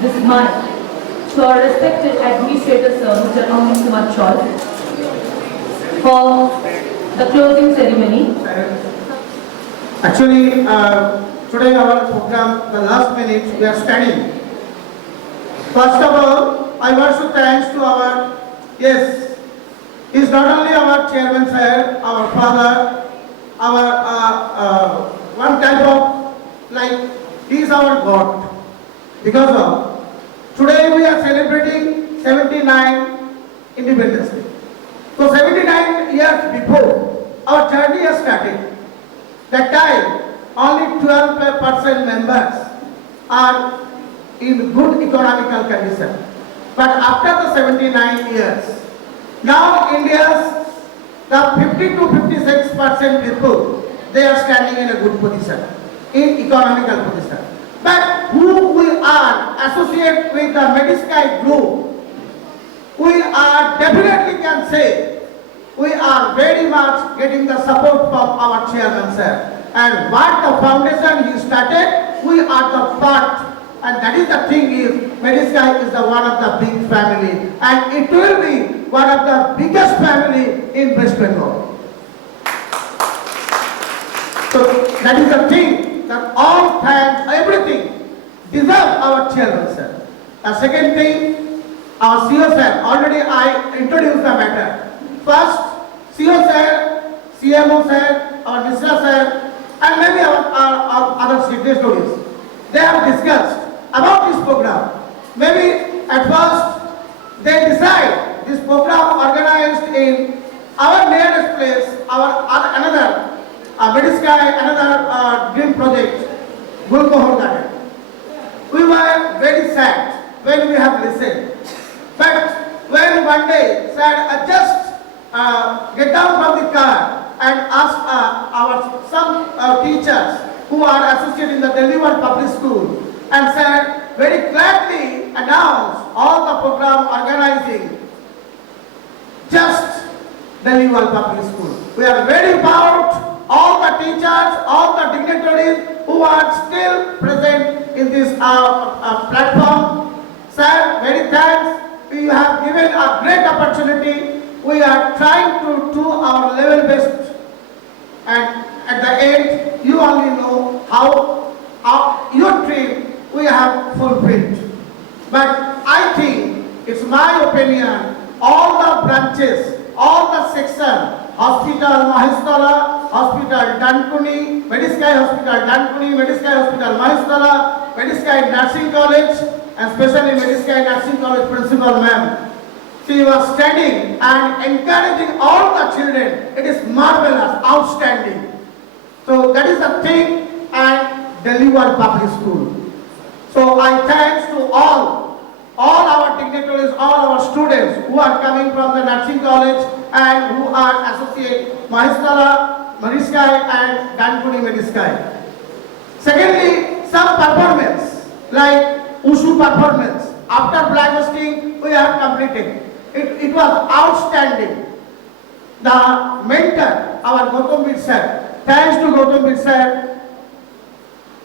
this mic to our respected Administrator Sir, Mr. Amit Kumar Chol, for the closing ceremony. Actually, today our program, the last minute, we are studying. First of all, I want to thanks to our, yes, he is not only our chairman sir, our father, our one type of, like, he is our God. Because of, today we are celebrating 79 Independence Day. So 79 years before, our journey has started. That time, only 12% members are in good economical condition. But after the 79 years, now India's the 50 to 56% people, they are standing in a good position, in economical position. But who we are associated with the Medisky group, we are definitely can say, we are very much getting the support from our chairman sir. And what the foundation he started, we are the part. And that is the thing is, Medisky is the one of the big family. And it will be one of the biggest family in West Bengal. So that is the thing, that all thanks, everything deserve our chairman sir. The second thing, our CEO sir, already I introduced the matter. First, CEO sir, CMO sir, our Mr. sir, and maybe our other signatories, they have discussed about this program. Maybe at first they decide this program organized in our nearest place, our another Medisky, another dream project, Gulmohar Garden. We were very sad when we have listened. But when one day said, just get down from the car and ask some teachers who are associated in the Delhi World Public School, and said very gladly announce all the program organizing just Delhi World Public School. We are very proud, all the teachers, all the dignitaries who are still present in this platform. Sir, very thanks. You have given a great opportunity. We are trying to do our level best, and at the end, you only know how your dream we have fulfilled. But I think, it's my opinion, all the branches, all the sections, Hospital Mahistala, Hospital Dankuni, Medisky Hospital Dankuni, Medisky Hospital Mahistala, Medisky Nursing College, and especially Medisky Nursing College Principal Ma'am. She was standing and encouraging all the children. It is marvelous, outstanding. So that is the thing, and Delhi World Public School. So I thanks to all our dignitaries, all our students who are coming from the nursing college and who are associate Mahistala, Medisky and Dankuni Medisky. Secondly, some performance like Ushu performance. After blacklisting, we have completed. It was outstanding. The mentor, our Gautam Bir sir. Thanks to Gautam Bir sir.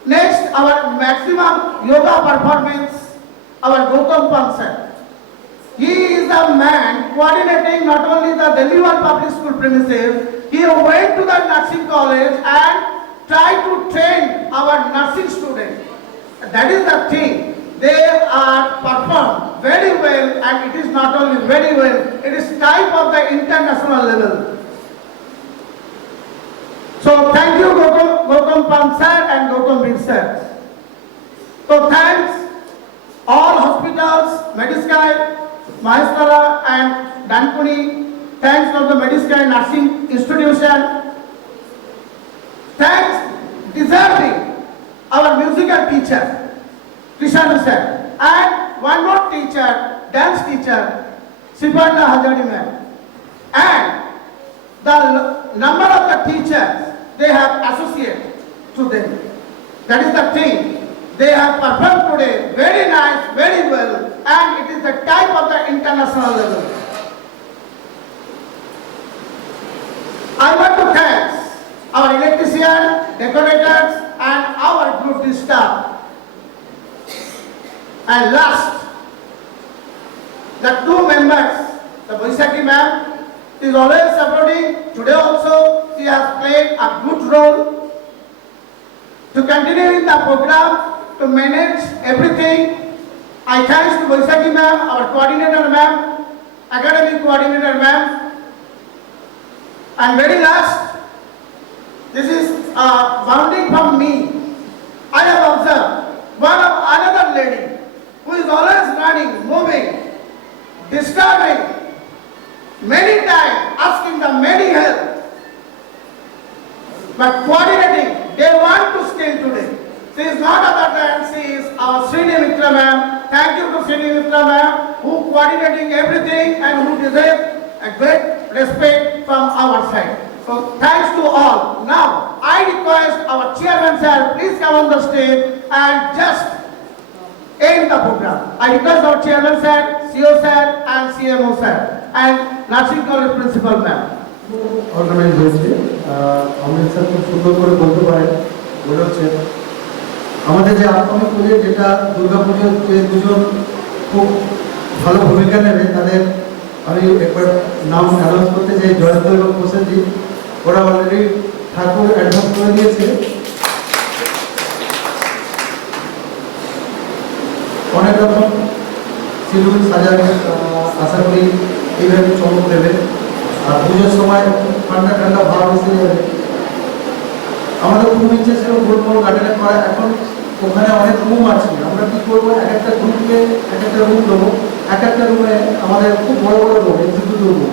Next, our maximum yoga performance, our Gautam Pant sir. He is the man coordinating not only the Delhi World Public School premises, he went to the nursing college and tried to train our nursing students. That is the thing. They are performed very well, and it is not only very well, it is type of the international level. So thank you Gautam Pant sir and Gautam Bir sir. So thanks all hospitals, Medisky, Mahistala and Dankuni, thanks to the Medisky Nursing Institution. Thanks deserving our musical teacher, Krishna sir, and one more teacher, dance teacher, Siparna Hazari ma'am. And the number of the teachers they have associated to them. That is the thing. They have performed today very nice, very well, and it is the type of the international level. I want to thank our electricians, decorators, and our group staff. And last, the two members, the Boisaki ma'am is always supporting. Today also she has played a good role to continue in the program, to manage everything. I thank to Boisaki ma'am, our coordinator ma'am, academic coordinator ma'am. And very last, this is bounding from me. I have observed another lady who is always running, moving, disturbing, many times asking the many help, but coordinating. They want to stay today. She is not other than she is our Srini Mitra ma'am. Thank you to Srini Mitra ma'am who coordinating everything and who deserves a great respect from our side. So thanks to all. Now I request our chairman sir, please come on the stage and just end the program. I request our chairman sir, CEO sir and CMO sir and nursing college principal ma'am. Organise হয়েছে Amrit sir খুব সুন্দর করে বলতে পারেন বলে হচ্ছে আমাদের যে আপকামিং প্রজেক্ট যেটা দুর্গাপুজোর যে দুজন খুব ভালো ভূমিকা নেবে তাদের আমি একবার নাম অ্যানাউন্স করতে চাই। জয়ন্ত এবং প্রসেনজি ওরা অলরেডি ঠাকুর অ্যাডভান্স করে দিয়েছে। অনেক রকম সিঁদুর সাজাবে, আশা করি এইভাবে চমক দেবে। আর পুজোর সময় ঠান্ডা ঠান্ডা ভাব এসে যাবে। আমাদের খুব ইচ্ছে ছিল ফুটবল গার্ডেনে করা, এখন ওখানে অনেক রুম আছে। আমরা কি করবো, এক একটা গ্রুপকে এক একটা রুম দেবো। এক একটা রুমে আমাদের খুব বড় বড় রুম, এক্সিকিউটিভ রুম,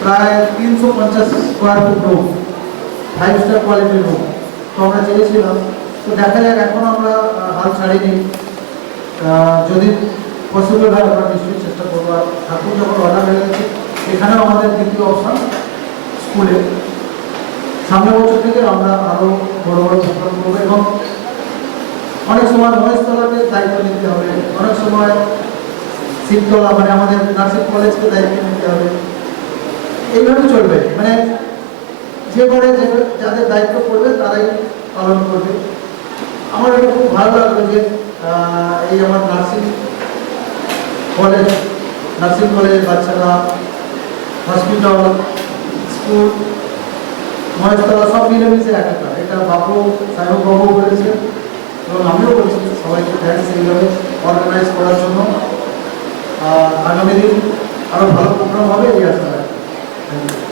প্রায় 350 স্কোয়ার ফুট রুম, 5 স্টার কোয়ালিটির রুম। তো আমরা চেয়েছিলাম, তো দেখা যাক, এখন আমরা হাল ছাড়িনি। যদি পসিবল হয় আমরা নিশ্চয়ই চেষ্টা করবো। আর ঠাকুর যখন অর্ডার হয়ে গেছে, এখানেও আমাদের দ্বিতীয় অপশন স্কুলে। সামনের বছর থেকে আমরা আরও বড় বড় প্রোগ্রাম করবো এবং অনেক সময় মহেশতলাকে দায়িত্ব নিতে হবে, অনেক সময় শিবতলা মানে আমাদের নার্সিং কলেজকে দায়িত্ব নিতে হবে। এইভাবে চলবে, মানে যেবারে যাদের দায়িত্ব করবে তারাই পালন করবে। আমার এটা খুব ভালো লাগলো যে এই আমার নার্সিং কলেজের বাচ্চারা, হসপিটাল, স্কুল, মহেশতলা সব মিলেমিশে একাকার। এটা বাবু সাহেব বাবু বলেছে এবং আমিও বলছি সবাইকে থ্যাঙ্কস এইভাবে অর্গানাইজ করার জন্য। আগামী দিন আরও ভালো প্রোগ্রাম হবে এই আশা রাখি। Thank you.